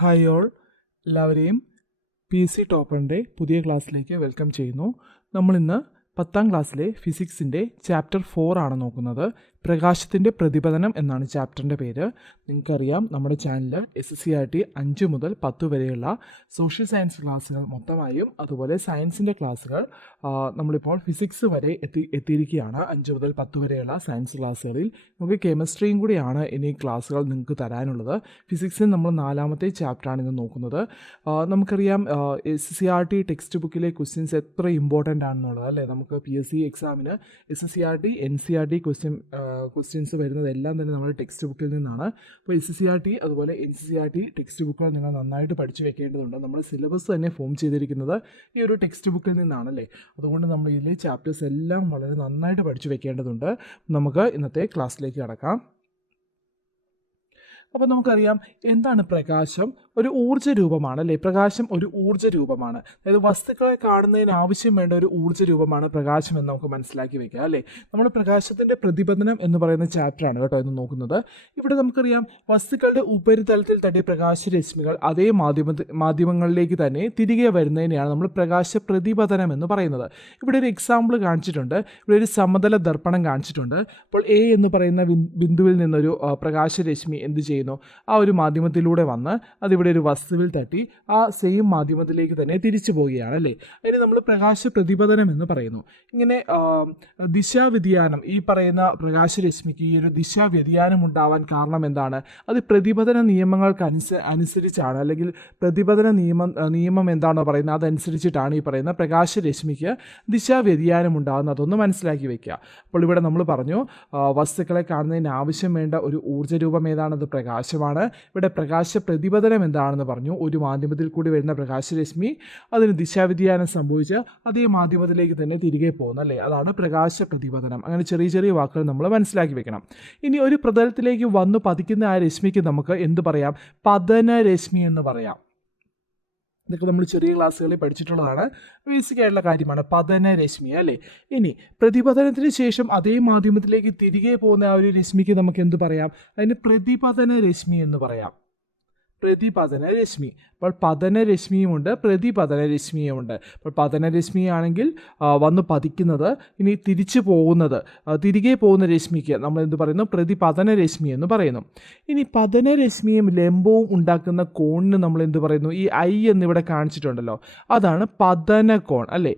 Hi all, എല്ലാവരെയും PC ടോപ്പറിൻ്റെ പുതിയ ക്ലാസ്സിലേക്ക് വെൽക്കം ചെയ്യുന്നു. നമ്മളിന്ന് 10ാം ക്ലാസ്സിലെ ഫിസിക്സിൻ്റെ ചാപ്റ്റർ 4 ആണ് നോക്കുന്നത്. പ്രകാശത്തിൻ്റെ പ്രതിപതനം എന്നാണ് ചാപ്റ്ററിൻ്റെ പേര്. നിങ്ങൾക്കറിയാം, നമ്മുടെ ചാനലിൽ SSCRT 5 മുതൽ 10 വരെയുള്ള സോഷ്യൽ സയൻസ് ക്ലാസ്സുകൾ മൊത്തമായും അതുപോലെ സയൻസിൻ്റെ ക്ലാസ്സുകൾ നമ്മളിപ്പോൾ ഫിസിക്സ് വരെ എത്തിയിരിക്കുകയാണ്. 5 മുതൽ 10 വരെയുള്ള സയൻസ് ക്ലാസ്സുകളിൽ നമുക്ക് കെമിസ്ട്രിയും കൂടിയാണ് ഇനി ക്ലാസ്സുകൾ നിങ്ങൾക്ക് തരാനുള്ളത്. ഫിസിക്സിൽ നമ്മൾ 4ാമത്തെ ചാപ്റ്ററാണ് ഇന്ന് നോക്കുന്നത്. നമുക്കറിയാം, SSCRT ടെക്സ്റ്റ് ബുക്കിലെ ക്വസ്റ്റ്യൻസ് എത്ര ഇമ്പോർട്ടൻ്റ് ആണെന്നുള്ളത് അല്ലേ. നമുക്ക് PSC എക്സാമിന് SSCRT NCERT ക്വസ്റ്റ്യൻസ് വരുന്നതെല്ലാം തന്നെ നമ്മുടെ ടെക്സ്റ്റ് ബുക്കിൽ നിന്നാണ്. അപ്പോൾ SSCRT അതുപോലെ NCERT ടെക്സ്റ്റ് ബുക്കുകൾ നിങ്ങൾ നന്നായിട്ട് പഠിച്ചു വെക്കേണ്ടതുണ്ട്. നമ്മുടെ സിലബസ് തന്നെ ഫോം ചെയ്തിരിക്കുന്നത് ഈ ഒരു ടെക്സ്റ്റ് ബുക്കിൽ നിന്നാണല്ലേ. അതുകൊണ്ട് നമ്മൾ ഇതിലെ ചാപ്റ്റേഴ്സ് എല്ലാം വളരെ നന്നായിട്ട് പഠിച്ചു വെക്കേണ്ടതുണ്ട്. നമുക്ക് ഇന്നത്തെ ക്ലാസ്സിലേക്ക് കടക്കാം. അപ്പോൾ നമുക്കറിയാം, എന്താണ് പ്രകാശം? ഒരു ഊർജ്ജ രൂപമാണ് അല്ലേ. പ്രകാശം ഒരു ഊർജ്ജ രൂപമാണ്. അതായത് വസ്തുക്കളെ കാണുന്നതിന് ആവശ്യം വേണ്ട ഒരു ഊർജ്ജ രൂപമാണ് പ്രകാശം എന്ന് നമുക്ക് മനസ്സിലാക്കി വെക്കുക അല്ലേ. നമ്മൾ പ്രകാശത്തിൻ്റെ പ്രതിപതനം എന്ന് പറയുന്ന ചാപ്റ്ററാണ് കേട്ടോ ഇന്ന് നോക്കുന്നത്. ഇവിടെ നമുക്കറിയാം, വസ്തുക്കളുടെ ഉപരിതലത്തിൽ തട്ടിയ പ്രകാശരശ്മികൾ അതേ മാധ്യമങ്ങളിലേക്ക് തന്നെ തിരികെ വരുന്നതിനെയാണ് നമ്മൾ പ്രകാശ പ്രതിപതനം എന്ന് പറയുന്നത്. ഇവിടെ ഒരു എക്സാമ്പിൾ കാണിച്ചിട്ടുണ്ട്. ഇവിടെ ഒരു സമതല ദർപ്പണം കാണിച്ചിട്ടുണ്ട്. അപ്പോൾ A എന്ന് പറയുന്ന ബിന്ദുവിൽ നിന്നൊരു പ്രകാശരശ്മി എന്ത് ചെയ്യുന്നു? ആ ഒരു മാധ്യമത്തിലൂടെ വന്ന് അതിവിടെ ഒരു വസ്തുവിൽ തട്ടി ആ സെയിം മാധ്യമത്തിലേക്ക് തന്നെ തിരിച്ചു പോവുകയാണ് അല്ലേ. അതിന് നമ്മൾ പ്രകാശ പ്രതിപതനം എന്ന് പറയുന്നു. ഇങ്ങനെ ദിശാവ്യതിയാനം, ഈ പറയുന്ന പ്രകാശരശ്മിക്ക് ഈ ഒരു ദിശാവ്യതിയാനം ഉണ്ടാവാൻ കാരണം എന്താണ്? അത് പ്രതിപതന നിയമങ്ങൾക്ക് അനുസരിച്ചാണ്, അല്ലെങ്കിൽ പ്രതിപതന നിയമം എന്താണോ പറയുന്നത് അതനുസരിച്ചിട്ടാണ് ഈ പറയുന്ന പ്രകാശരശ്മിക്ക് ദിശാവ്യതിയാനം ഉണ്ടാകുന്നത്. അതൊന്ന് മനസ്സിലാക്കി വെക്കുക. അപ്പോൾ ഇവിടെ നമ്മൾ പറഞ്ഞു, വസ്തുക്കളെ കാണുന്നതിന് ആവശ്യം വേണ്ട ഒരു ഊർജ്ജ രൂപം ഏതാണത്? പ്രകാശമാണ്. ഇവിടെ പ്രകാശ പ്രതിപതനം എന്താണെന്ന് പറഞ്ഞു. ഒരു മാധ്യമത്തിൽ കൂടി വരുന്ന പ്രകാശരശ്മി അതിന് ദിശാവ്യതിയാനം സംഭവിച്ച് അതേ മാധ്യമത്തിലേക്ക് തന്നെ തിരികെ പോകുന്നു അല്ലേ. അതാണ് പ്രകാശ പ്രതിപതനം. അങ്ങനെ ചെറിയ ചെറിയ വാക്കുകൾ നമ്മൾ മനസ്സിലാക്കി വെക്കണം. ഇനി ഒരു പ്രതലത്തിലേക്ക് വന്നു പതിക്കുന്ന ആ രശ്മിക്ക് നമുക്ക് എന്ത് പറയാം? പതനരശ്മി എന്ന് പറയാം. ഇതൊക്കെ നമ്മൾ ചെറിയ ക്ലാസ്സുകളിൽ പഠിച്ചിട്ടുള്ളതാണ്. ബേസിക് ആയിട്ടുള്ള കാര്യമാണ് പതനരശ്മി അല്ലേ. ഇനി പ്രതിപതനത്തിന് ശേഷം അതേ മാധ്യമത്തിലേക്ക് തിരികെ പോകുന്ന ആ ഒരു രശ്മിക്ക് നമുക്ക് എന്ത് പറയാം? അതിന് പ്രതിപതനരശ്മി എന്ന് പറയാം. പ്രതിപതനരശ്മി. അപ്പോൾ പതനരശ്മിയുമുണ്ട്, പ്രതിപതനരശ്മിയുമുണ്ട്. അപ്പോൾ പതനരശ്മിയാണെങ്കിൽ വന്ന് പതിക്കുന്നത്, ഇനി തിരിച്ചു പോകുന്നത്, തിരികെ പോകുന്ന രശ്മിക്ക് നമ്മൾ എന്ത് പറയുന്നു? പ്രതിപതനരശ്മി എന്ന് പറയുന്നു. ഇനി പതനരശ്മിയും ലംബവും ഉണ്ടാക്കുന്ന കോണിന് നമ്മൾ എന്ത് പറയുന്നു? ഈ I എന്നിവിടെ കാണിച്ചിട്ടുണ്ടല്ലോ, അതാണ് പതനകോൺ അല്ലേ.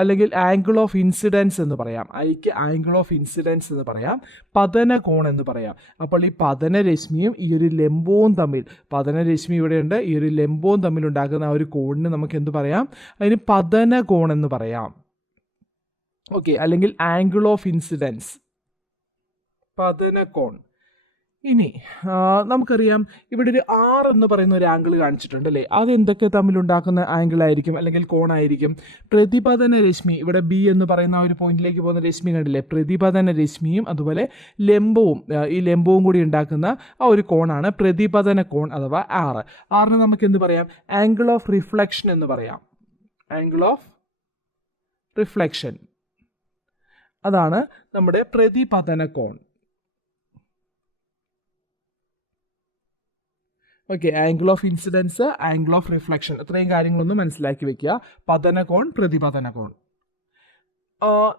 അല്ലെങ്കിൽ ആംഗിൾ ഓഫ് ഇൻസിഡൻസ് എന്ന് പറയാം. Iക്ക് ആംഗിൾ ഓഫ് ഇൻസിഡൻസ് എന്ന് പറയാം, പതനകോൺ എന്ന് പറയാം. അപ്പോൾ ഈ പതനരശ്മിയും ഈ ഒരു ലംബവും തമ്മിൽ, പതനരശ്മി ഇവിടെയുണ്ട്, ഈ ഒരു ലംബവും തമ്മിലുണ്ടാകുന്ന ആ ഒരു കോണിന് നമുക്ക് എന്ത് പറയാം? അതിന് പതനകോൺ എന്ന് പറയാം. ഓക്കെ, അല്ലെങ്കിൽ ആംഗിൾ ഓഫ് ഇൻസിഡൻസ്, പതനകോൺ. ഇനി നമുക്കറിയാം, ഇവിടെ ഒരു R എന്ന് പറയുന്ന ഒരു ആംഗിൾ കാണിച്ചിട്ടുണ്ട് അല്ലേ. അത് എന്തൊക്കെ തമ്മിലുണ്ടാക്കുന്ന ആംഗിൾ ആയിരിക്കും, അല്ലെങ്കിൽ കോണായിരിക്കും? പ്രതിപതന രശ്മി, ഇവിടെ B എന്ന് പറയുന്ന ഒരു പോയിന്റിലേക്ക് പോകുന്ന രശ്മി കണ്ടില്ലേ, പ്രതിപതന രശ്മിയും അതുപോലെ ലംബവും, ഈ ലംബവും കൂടി ഉണ്ടാക്കുന്ന ആ ഒരു കോണാണ് പ്രതിപതന കോൺ അഥവാ R. Rന് നമുക്ക് എന്ത് പറയാം? ആംഗിൾ ഓഫ് റിഫ്ലക്ഷൻ എന്ന് പറയാം. ആംഗിൾ ഓഫ് റിഫ്ലക്ഷൻ, അതാണ് നമ്മുടെ പ്രതിപതന കോൺ. Okay, angle of incidence, angle of reflection, ഇത്രയും കാര്യങ്ങളൊന്നും മനസ്സിലാക്കി വെക്കുക. പതനകോൺ, പ്രതിപതനകോൺ.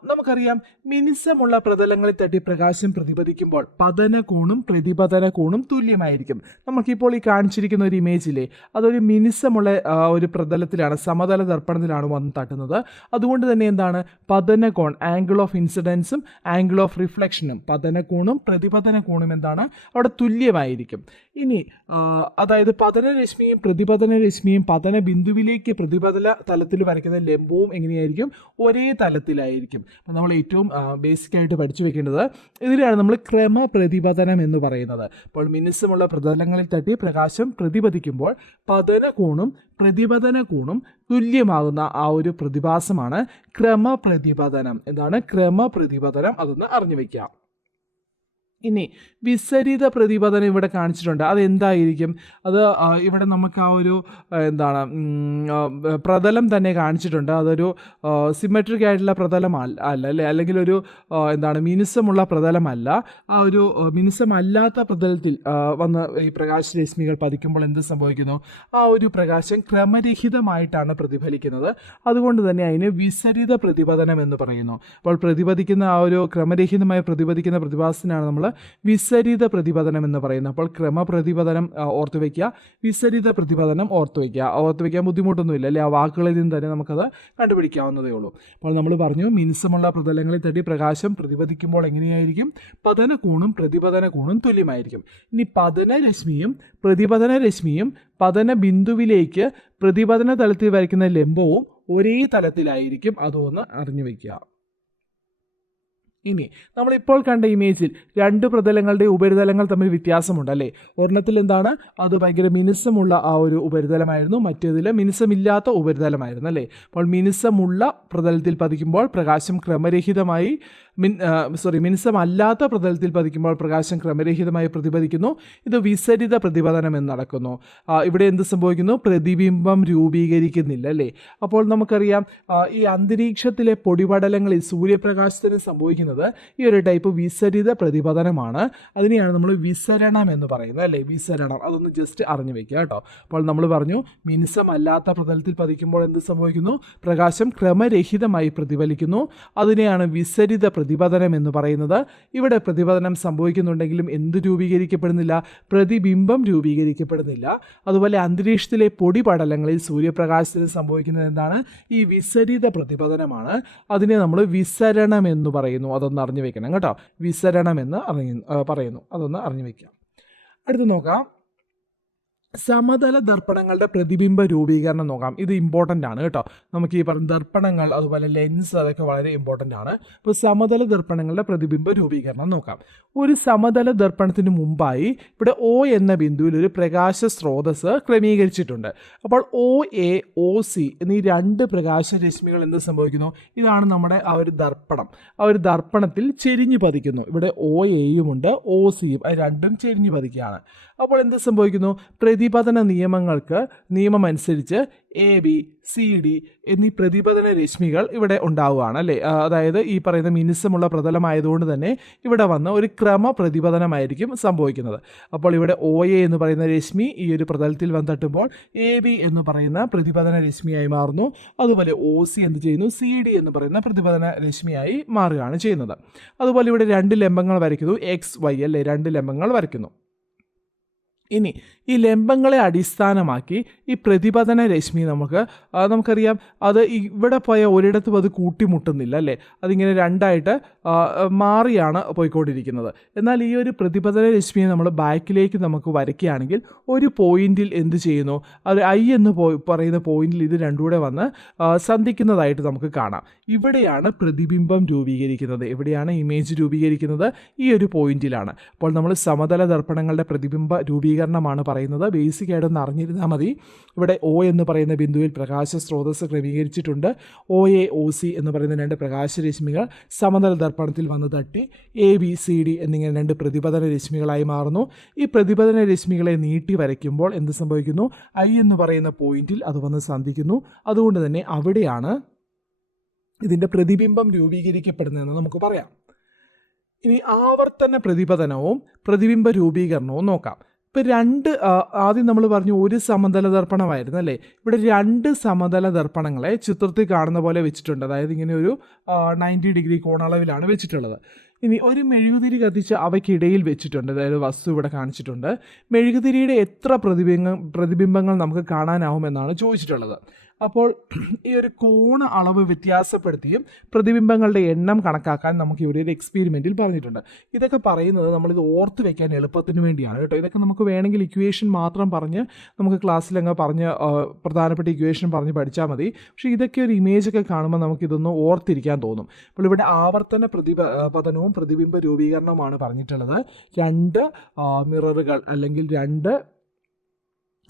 നമുക്കറിയാം, മിനുസമുള്ള പ്രതലങ്ങളിൽ തട്ടി പ്രകാശം പ്രതിപതിക്കുമ്പോൾ പതനകോണും പ്രതിപതനകോണും തുല്യമായിരിക്കും. നമുക്കിപ്പോൾ ഈ കാണിച്ചിരിക്കുന്ന ഒരു ഇമേജിലെ അതൊരു മിനുസമുള്ള ഒരു പ്രതലത്തിലാണ്, സമതല ദർപ്പണത്തിലാണ് വന്ന് തട്ടുന്നത്. അതുകൊണ്ട് തന്നെ എന്താണ്? പതനകോൺ, ആംഗിൾ ഓഫ് ഇൻസിഡൻസും ആംഗിൾ ഓഫ് റിഫ്ലക്ഷനും, പതനകോണും പ്രതിപതനകോണും എന്താണ്? അവിടെ തുല്യമായിരിക്കും. ഇനി അതായത് പതനരശ്മിയും പ്രതിപതനരശ്മിയും പതന ബിന്ദുവിലേക്ക് പ്രതിപതല തലത്തിൽ വരയ്ക്കുന്ന ലംബവും എങ്ങനെയായിരിക്കും? ഒരേ തലത്തിലായിരിക്കും. അപ്പോൾ നമ്മൾ ഏറ്റവും ബേസിക് ആയിട്ട് പഠിച്ചു വെക്കേണ്ടത് ഇതിലാണ് നമ്മൾ ക്രമപ്രതിപതനം എന്ന് പറയുന്നത്. അപ്പോൾ മിനുസമുള്ള പ്രതലങ്ങളിൽ തട്ടി പ്രകാശം പ്രതിപതിക്കുമ്പോൾ പതനകോണും പ്രതിപതനകോണും തുല്യമാകുന്ന ആ ഒരു പ്രതിഭാസമാണ് ക്രമപ്രതിപതനം. എന്താണ് ക്രമപ്രതിപതനം? അതൊന്ന് അറിഞ്ഞു വെക്കാം. ഇനി വിസരിത പ്രതിപതനം ഇവിടെ കാണിച്ചിട്ടുണ്ട്. അതെന്തായിരിക്കും? അത് ഇവിടെ നമുക്ക് ആ ഒരു എന്താണ് പ്രതലം തന്നെ കാണിച്ചിട്ടുണ്ട്. അതൊരു സിമെട്രിക് ആയിട്ടുള്ള പ്രതലമല്ല അല്ലേ, അല്ലെങ്കിൽ ഒരു എന്താണ് മിനുസമുള്ള പ്രതലമല്ല. ആ ഒരു മിനുസമല്ലാത്ത പ്രതലത്തിൽ വന്ന് ഈ പ്രകാശരശ്മികൾ പതിക്കുമ്പോൾ എന്ത് സംഭവിക്കുന്നു? ആ ഒരു പ്രകാശം ക്രമരഹിതമായിട്ടാണ് പ്രതിഫലിക്കുന്നത്. അതുകൊണ്ട് തന്നെ അതിന് വിസരിത പ്രതിപതനം എന്ന് പറയുന്നു. അപ്പോൾ പ്രതിപദിക്കുന്ന ആ ഒരു ക്രമരഹിതമായി പ്രതിപദിക്കുന്ന പ്രതിഭാസത്തിനാണ് നമ്മൾ വിസരിത പ്രതിപതനം എന്ന് പറയുന്നത്. അപ്പോൾ ക്രമപ്രതിപതനം ഓർത്തു വയ്ക്കുക, വിസരിത പ്രതിപതനം ഓർത്തു വയ്ക്കാൻ ബുദ്ധിമുട്ടൊന്നുമില്ല അല്ലേ. ആ വാക്കുകളിൽ നിന്ന് തന്നെ നമുക്കത് കണ്ടുപിടിക്കാവുന്നതേ ഉള്ളൂ. അപ്പോൾ നമ്മൾ പറഞ്ഞു മിനുസമുള്ള പ്രതലങ്ങളിൽ തട്ടി പ്രകാശം പ്രതിപദിക്കുമ്പോൾ എങ്ങനെയായിരിക്കും? പതന കോണും പ്രതിപതന കോണും തുല്യമായിരിക്കും. ഇനി പതനരശ്മിയും പ്രതിപതനരശ്മിയും പതന ബിന്ദുവിലേക്ക് പ്രതിപതന തലത്തിൽ വരയ്ക്കുന്ന ലംബവും ഒരേ തലത്തിലായിരിക്കും. അതൊന്ന് അറിഞ്ഞു വയ്ക്കുക. ഇനി നമ്മളിപ്പോൾ കണ്ട ഇമേജിൽ രണ്ട് പ്രതലങ്ങളുടെ ഉപരിതലങ്ങൾ തമ്മിൽ വ്യത്യാസമുണ്ട് അല്ലേ. ഒരെണ്ണത്തിൽ എന്താണ്? അത് ഭയങ്കര മിനുസമുള്ള ആ ഒരു ഉപരിതലമായിരുന്നു, മറ്റേതിൽ മിനുസമില്ലാത്ത ഉപരിതലമായിരുന്നു അല്ലേ. അപ്പോൾ മിനുസമുള്ള പ്രതലത്തിൽ പതിക്കുമ്പോൾ പ്രകാശം ക്രമരഹിതമായി മിനുസമല്ലാത്ത പ്രതലത്തിൽ പതിക്കുമ്പോൾ പ്രകാശം ക്രമരഹിതമായി പ്രതിപദിക്കുന്നു. ഇത് വിസരിത പ്രതിപതനം എന്ന് നടക്കുന്നു. ഇവിടെ എന്ത് സംഭവിക്കുന്നു? പ്രതിബിംബം രൂപീകരിക്കുന്നില്ല അല്ലേ. അപ്പോൾ നമുക്കറിയാം ഈ അന്തരീക്ഷത്തിലെ പൊടിപടലങ്ങളിൽ സൂര്യപ്രകാശത്തിന് സംഭവിക്കുന്നത് ഈ ഒരു ടൈപ്പ് വിസരിത പ്രതിപതനമാണ്. അതിനെയാണ് നമ്മൾ വിസരണം എന്ന് പറയുന്നത് അല്ലേ. വിസരണം, അതൊന്ന് ജസ്റ്റ് അറിഞ്ഞു വെക്കുക കേട്ടോ. അപ്പോൾ നമ്മൾ പറഞ്ഞു മിനുസമല്ലാത്ത പ്രതലത്തിൽ പതിക്കുമ്പോൾ എന്ത് സംഭവിക്കുന്നു? പ്രകാശം ക്രമരഹിതമായി പ്രതിഫലിക്കുന്നു. അതിനെയാണ് വിസരിത പ്രതിപതനം എന്ന് പറയുന്നത്. ഇവിടെ പ്രതിപതനം സംഭവിക്കുന്നുണ്ടെങ്കിലും എന്ത് രൂപീകരിക്കപ്പെടുന്നില്ല? പ്രതിബിംബം രൂപീകരിക്കപ്പെടുന്നില്ല. അതുപോലെ അന്തരീക്ഷത്തിലെ പൊടിപടലങ്ങളിൽ സൂര്യപ്രകാശത്തിന് സംഭവിക്കുന്നത് എന്താണ്? ഈ വിസരിത പ്രതിപതനമാണ്. അതിനെ നമ്മൾ വിസരണം എന്ന് പറയുന്നു. അതൊന്ന് അറിഞ്ഞു വെക്കണം കേട്ടോ. വിസരണം എന്ന് പറയുന്നു. അതൊന്ന് അറിഞ്ഞു വെക്കാം. അടുത്ത് നോക്കാം, സമതല ദർപ്പണങ്ങളുടെ പ്രതിബിംബ രൂപീകരണം നോക്കാം. ഇത് ഇമ്പോർട്ടൻ്റ് ആണ് കേട്ടോ. നമുക്ക് ഈ പറഞ്ഞ ദർപ്പണങ്ങൾ അതുപോലെ ലെൻസ് അതൊക്കെ വളരെ ഇമ്പോർട്ടൻ്റ് ആണ്. അപ്പോൾ സമതല ദർപ്പണങ്ങളുടെ പ്രതിബിംബ രൂപീകരണം നോക്കാം. ഒരു സമതല ദർപ്പണത്തിന് മുമ്പായി ഇവിടെ O എന്ന ബിന്ദുവിൽ ഒരു പ്രകാശ സ്രോതസ് ക്രമീകരിച്ചിട്ടുണ്ട്. അപ്പോൾ OA OC എന്നീ രണ്ട് പ്രകാശരശ്മികൾ എന്ത് സംഭവിക്കുന്നു? ഇതാണ് നമ്മുടെ ആ ഒരു ദർപ്പണം. ആ ഒരു ദർപ്പണത്തിൽ ചെരിഞ്ഞു പതിക്കുന്നു. ഇവിടെ OAയുമുണ്ട് OCയും, അത് രണ്ടും ചെരിഞ്ഞു പതിക്കുകയാണ്. അപ്പോൾ എന്ത് സംഭവിക്കുന്നു? പ്രതിപതന നിയമം അനുസരിച്ച് AB CD എന്നീ പ്രതിപതന രശ്മികൾ ഇവിടെ ഉണ്ടാവുകയാണ് അല്ലേ. അതായത് ഈ പറയുന്ന മിനുസമുള്ള പ്രതലമായതുകൊണ്ട് തന്നെ ഇവിടെ വന്ന് ഒരു ക്രമ പ്രതിപതനമായിരിക്കും സംഭവിക്കുന്നത്. അപ്പോൾ ഇവിടെ OA എന്ന് പറയുന്ന രശ്മി ഈ ഒരു പ്രതലത്തിൽ വന്ന് തട്ടുമ്പോൾ AB എന്ന് പറയുന്ന പ്രതിപതന രശ്മിയായി മാറുന്നു. അതുപോലെ OC എന്ത് ചെയ്യുന്നു? CD എന്ന് പറയുന്ന പ്രതിപതന രശ്മിയായി മാറുകയാണ് ചെയ്യുന്നത്. അതുപോലെ ഇവിടെ രണ്ട് ലംബങ്ങൾ വരയ്ക്കുന്നു, XY അല്ലേ, രണ്ട് ലംബങ്ങൾ വരയ്ക്കുന്നു. ഇനി ഈ ലംബങ്ങളെ അടിസ്ഥാനമാക്കി ഈ പ്രതിപതന രശ്മി നമുക്കറിയാം അത് ഇവിടെ പോയ ഒരിടത്തും അത് കൂട്ടിമുട്ടുന്നില്ല അല്ലേ. അതിങ്ങനെ രണ്ടായിട്ട് മാറിയാണ് പോയിക്കൊണ്ടിരിക്കുന്നത്. എന്നാൽ ഈ ഒരു പ്രതിപതന രശ്മിയെ നമ്മൾ ബാക്കിലേക്ക് നമുക്ക് വരയ്ക്കുകയാണെങ്കിൽ ഒരു പോയിന്റിൽ എന്ത് ചെയ്യുന്നു? അത് I എന്ന് പറയുന്ന പോയിന്റിൽ ഇത് രണ്ടും കൂടെ വന്ന് സന്ധിക്കുന്നതായിട്ട് നമുക്ക് കാണാം. ഇവിടെയാണ് പ്രതിബിംബം രൂപീകരിക്കുന്നത്. എവിടെയാണ് ഇമേജ് രൂപീകരിക്കുന്നത്? ഈ ഒരു പോയിന്റിലാണ്. അപ്പോൾ നമ്മൾ സമതല ദർപ്പണങ്ങളുടെ പ്രതിബിംബ രൂപീകരണമാണ് പറയുന്നത്. ബേസിക് ആയിട്ടൊന്ന് അറിഞ്ഞിരുന്നാൽ മതി. ഇവിടെ O എന്ന് പറയുന്ന ബിന്ദുവിൽ പ്രകാശ സ്രോതസ് ക്രമീകരിച്ചിട്ടുണ്ട്. OA OC എന്ന് പറയുന്ന രണ്ട് പ്രകാശരശ്മികൾ സമതല ദർപ്പണത്തിൽ വന്ന് തട്ടി ABCD എന്നിങ്ങനെ രണ്ട് പ്രതിപതന രശ്മികളായി മാറുന്നു. ഈ പ്രതിപതന രശ്മികളെ നീട്ടി വരയ്ക്കുമ്പോൾ എന്ത് സംഭവിക്കുന്നു? I എന്ന് പറയുന്ന പോയിന്റിൽ അത് വന്ന് സന്ധിക്കുന്നു. അതുകൊണ്ട് തന്നെ അവിടെയാണ് ഇതിൻ്റെ പ്രതിബിംബം രൂപീകരിക്കപ്പെടുന്നതെന്ന് നമുക്ക് പറയാം. ഇനി ആവർത്തന പ്രതിപതനവും പ്രതിബിംബ രൂപീകരണവും നോക്കാം. ഇപ്പോൾ ആദ്യം നമ്മൾ പറഞ്ഞു ഒരു സമതല ദർപ്പണമായിരുന്നു അല്ലേ. ഇവിടെ രണ്ട് സമതല ദർപ്പണങ്ങളെ ചിത്രത്തിൽ കാണുന്ന പോലെ വെച്ചിട്ടുണ്ട്. അതായത് ഇങ്ങനെ ഒരു 90 ഡിഗ്രി കോണളവിലാണ് വെച്ചിട്ടുള്ളത്. ഇനി ഒരു മെഴുകുതിരി കത്തിച്ച് അവയ്ക്കിടയിൽ വെച്ചിട്ടുണ്ട്. അതായത് വസ്തു ഇവിടെ കാണിച്ചിട്ടുണ്ട്. മെഴുകുതിരിയുടെ എത്ര പ്രതിബിംബങ്ങൾ നമുക്ക് കാണാനാവുമെന്നാണ് ചോദിച്ചിട്ടുള്ളത്. അപ്പോൾ ഈ ഒരു കോണ അളവ് വ്യത്യാസപ്പെടുത്തിയും പ്രതിബിംബങ്ങളുടെ എണ്ണം കണക്കാക്കാൻ നമുക്ക് ഇവിടെ ഒരു എക്സ്പെരിമെൻറ്റിൽ പറഞ്ഞിട്ടുണ്ട്. ഇതൊക്കെ പറയുന്നത് നമ്മളിത് ഓർത്ത് വെക്കാൻ എളുപ്പത്തിന് വേണ്ടിയാണ് കേട്ടോ. ഇതൊക്കെ നമുക്ക് വേണമെങ്കിൽ ഇക്വേഷൻ മാത്രം പറഞ്ഞ് നമുക്ക് ക്ലാസ്സിലങ്ങ് പറഞ്ഞ് പ്രധാനപ്പെട്ട ഇക്വേഷൻ പറഞ്ഞ് പഠിച്ചാൽ മതി. പക്ഷേ ഇതൊക്കെ ഒരു ഇമേജൊക്കെ കാണുമ്പോൾ നമുക്കിതൊന്ന് ഓർത്തിരിക്കാൻ തോന്നും. അപ്പോൾ ഇവിടെ ആവർത്തന പ്രതിപതനവും പ്രതിബിംബ രൂപീകരണവുമാണ് പറഞ്ഞിട്ടുള്ളത്. രണ്ട് മിററുകൾ അല്ലെങ്കിൽ രണ്ട്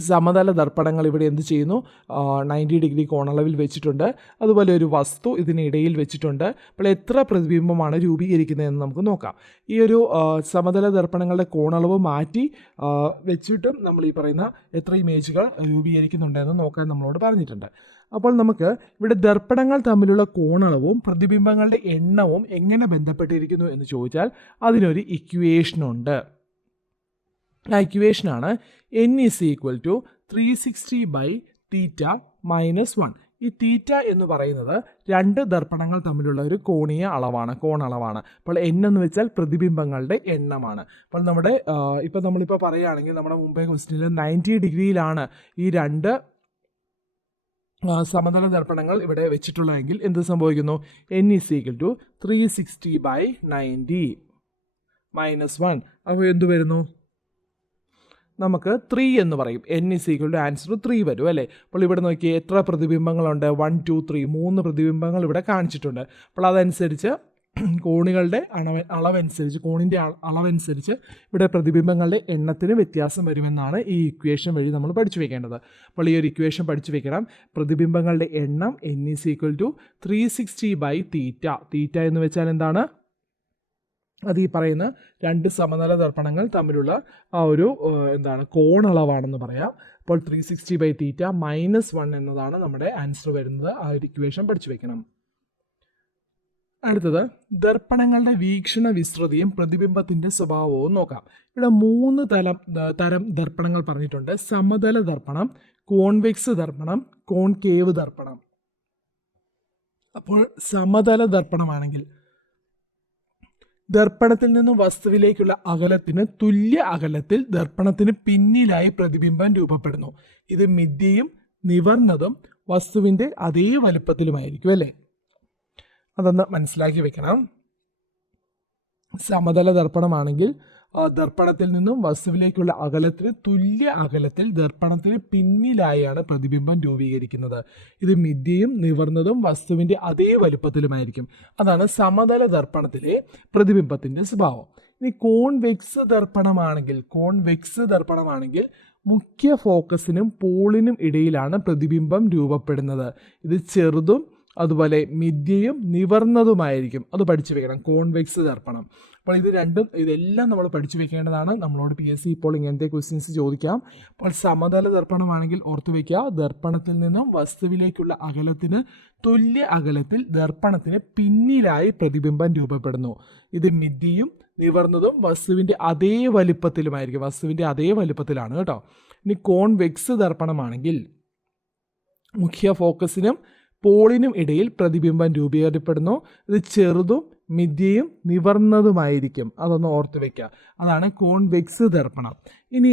സമതല ദർപ്പണങ്ങൾ ഇവിടെ എന്ത് ചെയ്യുന്നു, 90 ഡിഗ്രി കോണളവിൽ വെച്ചിട്ടുണ്ട്. അതുപോലെ ഒരു വസ്തു ഇതിനിടയിൽ വെച്ചിട്ടുണ്ട്. അപ്പോൾ എത്ര പ്രതിബിംബമാണ് രൂപീകരിക്കുന്നതെന്ന് നമുക്ക് നോക്കാം. ഈ ഒരു സമതല ദർപ്പണങ്ങളുടെ കോണളവ് മാറ്റി വെച്ചിട്ടും നമ്മൾ ഈ പറയുന്ന എത്ര ഇമേജുകൾ രൂപീകരിക്കുന്നുണ്ടെന്ന് നോക്കാൻ നമ്മളോട് പറഞ്ഞിട്ടുണ്ട്. അപ്പോൾ നമുക്ക് ഇവിടെ ദർപ്പണങ്ങൾ തമ്മിലുള്ള കോണളവും പ്രതിബിംബങ്ങളുടെ എണ്ണവും എങ്ങനെ ബന്ധപ്പെട്ടിരിക്കുന്നു എന്ന് ചോദിച്ചാൽ അതിനൊരു ഇക്വേഷനുണ്ട്. ആ ഇക്വേഷനാണ് n ഈസ് ഈക്വൽ ടു 360/θ - 1. ഈ തീറ്റ എന്ന് പറയുന്നത് രണ്ട് ദർപ്പണങ്ങൾ തമ്മിലുള്ള ഒരു കോണീയ അളവാണ്, കോണളവാണ്. അപ്പോൾ n എന്ന് വെച്ചാൽ പ്രതിബിംബങ്ങളുടെ എണ്ണമാണ്. അപ്പോൾ നമ്മുടെ നമ്മളിപ്പോൾ പറയുകയാണെങ്കിൽ നമ്മുടെ മുമ്പേ ക്വസ്റ്റ്യനിൽ 90 ഡിഗ്രിയിലാണ് ഈ രണ്ട് സമതല ദർപ്പണങ്ങൾ ഇവിടെ വെച്ചിട്ടുള്ളതെങ്കിൽ എന്ത് സംഭവിക്കുന്നു, n ഈസ് ഈക്വൽ ടു 360/90 - 1. അപ്പോൾ എന്ത് വരുന്നു, നമുക്ക് 3 എന്ന് പറയും. n is equal to answer 3 വരും അല്ലേ. അപ്പോൾ ഇവിടെ നോക്കിയേ എത്ര പ്രതിബിംബങ്ങളുണ്ട്, 1 2 3 3 പ്രതിബിംബങ്ങൾ ഇവിടെ കാണിച്ചിട്ടുണ്ട്. അപ്പോൾ അതനുസരിച്ച് കോണികളുടെ അളവനുസരിച്ച്, കോണിൻ്റെ അളവനുസരിച്ച് ഇവിടെ പ്രതിബിംബങ്ങളുടെ എണ്ണത്തിന് വ്യത്യാസം വരുമെന്നാണ് ഈ ഇക്വേഷൻ വഴി നമ്മൾ പഠിച്ചു വെക്കേണ്ടത്. അപ്പോൾ ഈ ഒരു ഇക്വേഷൻ പഠിച്ചു വെക്കണം. പ്രതിബിംബങ്ങളുടെ എണ്ണം n ഈസ് ഈക്വൽ ടു 360/θ. തീറ്റ എന്ന് വെച്ചാൽ എന്താണ്, അത് ഈ പറയുന്ന രണ്ട് സമതല ദർപ്പണങ്ങൾ തമ്മിലുള്ള ആ ഒരു കോണളവാണെന്ന് പറയാം. അപ്പോൾ 360/θ - 1 എന്നതാണ് നമ്മുടെ ആൻസർ വരുന്നത്. ആ ഒരു ഇക്വേഷൻ പഠിച്ചു വെക്കണം. അടുത്തത് ദർപ്പണങ്ങളുടെ വീക്ഷണ വിസ്തൃതിയും പ്രതിബിംബത്തിൻ്റെ സ്വഭാവവും നോക്കാം. ഇവിടെ 3 തരം ദർപ്പണങ്ങൾ പറഞ്ഞിട്ടുണ്ട്. സമതല ദർപ്പണം, കോൺവെക്സ് ദർപ്പണം, കോൺകേവ് ദർപ്പണം. അപ്പോൾ സമതല ദർപ്പണമാണെങ്കിൽ ദർപ്പണത്തിൽ നിന്നും വസ്തുവിലേക്കുള്ള അകലത്തിന് തുല്യ അകലത്തിൽ ദർപ്പണത്തിന് പിന്നിലായി പ്രതിബിംബം രൂപപ്പെടുന്നു. ഇത് മിഥ്യയും നിവർന്നതും വസ്തുവിൻ്റെ അതേ വലുപ്പത്തിലുമായിരിക്കും അല്ലേ. അതൊന്ന് മനസ്സിലാക്കി വെക്കണം. സമതല ദർപ്പണമാണെങ്കിൽ ദർപ്പണത്തിൽ നിന്നും വസ്തുവിലേക്കുള്ള അകലത്തിന് തുല്യ അകലത്തിൽ ദർപ്പണത്തിന് പിന്നിലായാണ് പ്രതിബിംബം രൂപീകരിക്കുന്നത്. ഇത് മിഥ്യയും നിവർന്നതും വസ്തുവിൻ്റെ അതേ വലുപ്പത്തിലുമായിരിക്കും. അതാണ് സമതല ദർപ്പണത്തിലെ പ്രതിബിംബത്തിൻ്റെ സ്വഭാവം. ഇനി കോൺവെക്സ് ദർപ്പണമാണെങ്കിൽ മുഖ്യ ഫോക്കസിനും പോളിനും ഇടയിലാണ് പ്രതിബിംബം രൂപപ്പെടുന്നത്. ഇത് ചെറുതും അതുപോലെ മിഥ്യയും നിവർന്നതുമായിരിക്കും. അത് പഠിച്ചു വെക്കണം, കോൺവെക്സ് ദർപ്പണം. അപ്പോൾ ഇതെല്ലാം നമ്മൾ പഠിച്ചു വെക്കേണ്ടതാണ്. നമ്മളോട് PSC ഇപ്പോൾ ഇങ്ങനത്തെ ക്വസ്റ്റ്യൻസ് ചോദിക്കാം. അപ്പോൾ സമതല ദർപ്പണമാണെങ്കിൽ ഓർത്തു വയ്ക്കുക, ദർപ്പണത്തിൽ നിന്നും വസ്തുവിലേക്കുള്ള അകലത്തിന് തുല്യ അകലത്തിൽ ദർപ്പണത്തിന് പിന്നിലായി പ്രതിബിംബം രൂപപ്പെടുന്നു. ഇത് മിഥ്യയും നിവർന്നതും വസ്തുവിൻ്റെ അതേ വലിപ്പത്തിലുമായിരിക്കും. വസ്തുവിൻ്റെ അതേ വലിപ്പത്തിലാണ് കേട്ടോ. ഇനി കോൺവെക്സ് ദർപ്പണമാണെങ്കിൽ മുഖ്യ ഫോക്കസിനും പോളിനും ഇടയിൽ പ്രതിബിംബം രൂപീകരിക്കപ്പെടുന്നു. ഇത് ചെറുതും മിഥ്യയും നിവർന്നതുമായിരിക്കും. അതൊന്ന് ഓർത്ത് വയ്ക്കുക. അതാണ് കോൺവെക്സ് ദർപ്പണം. ഇനി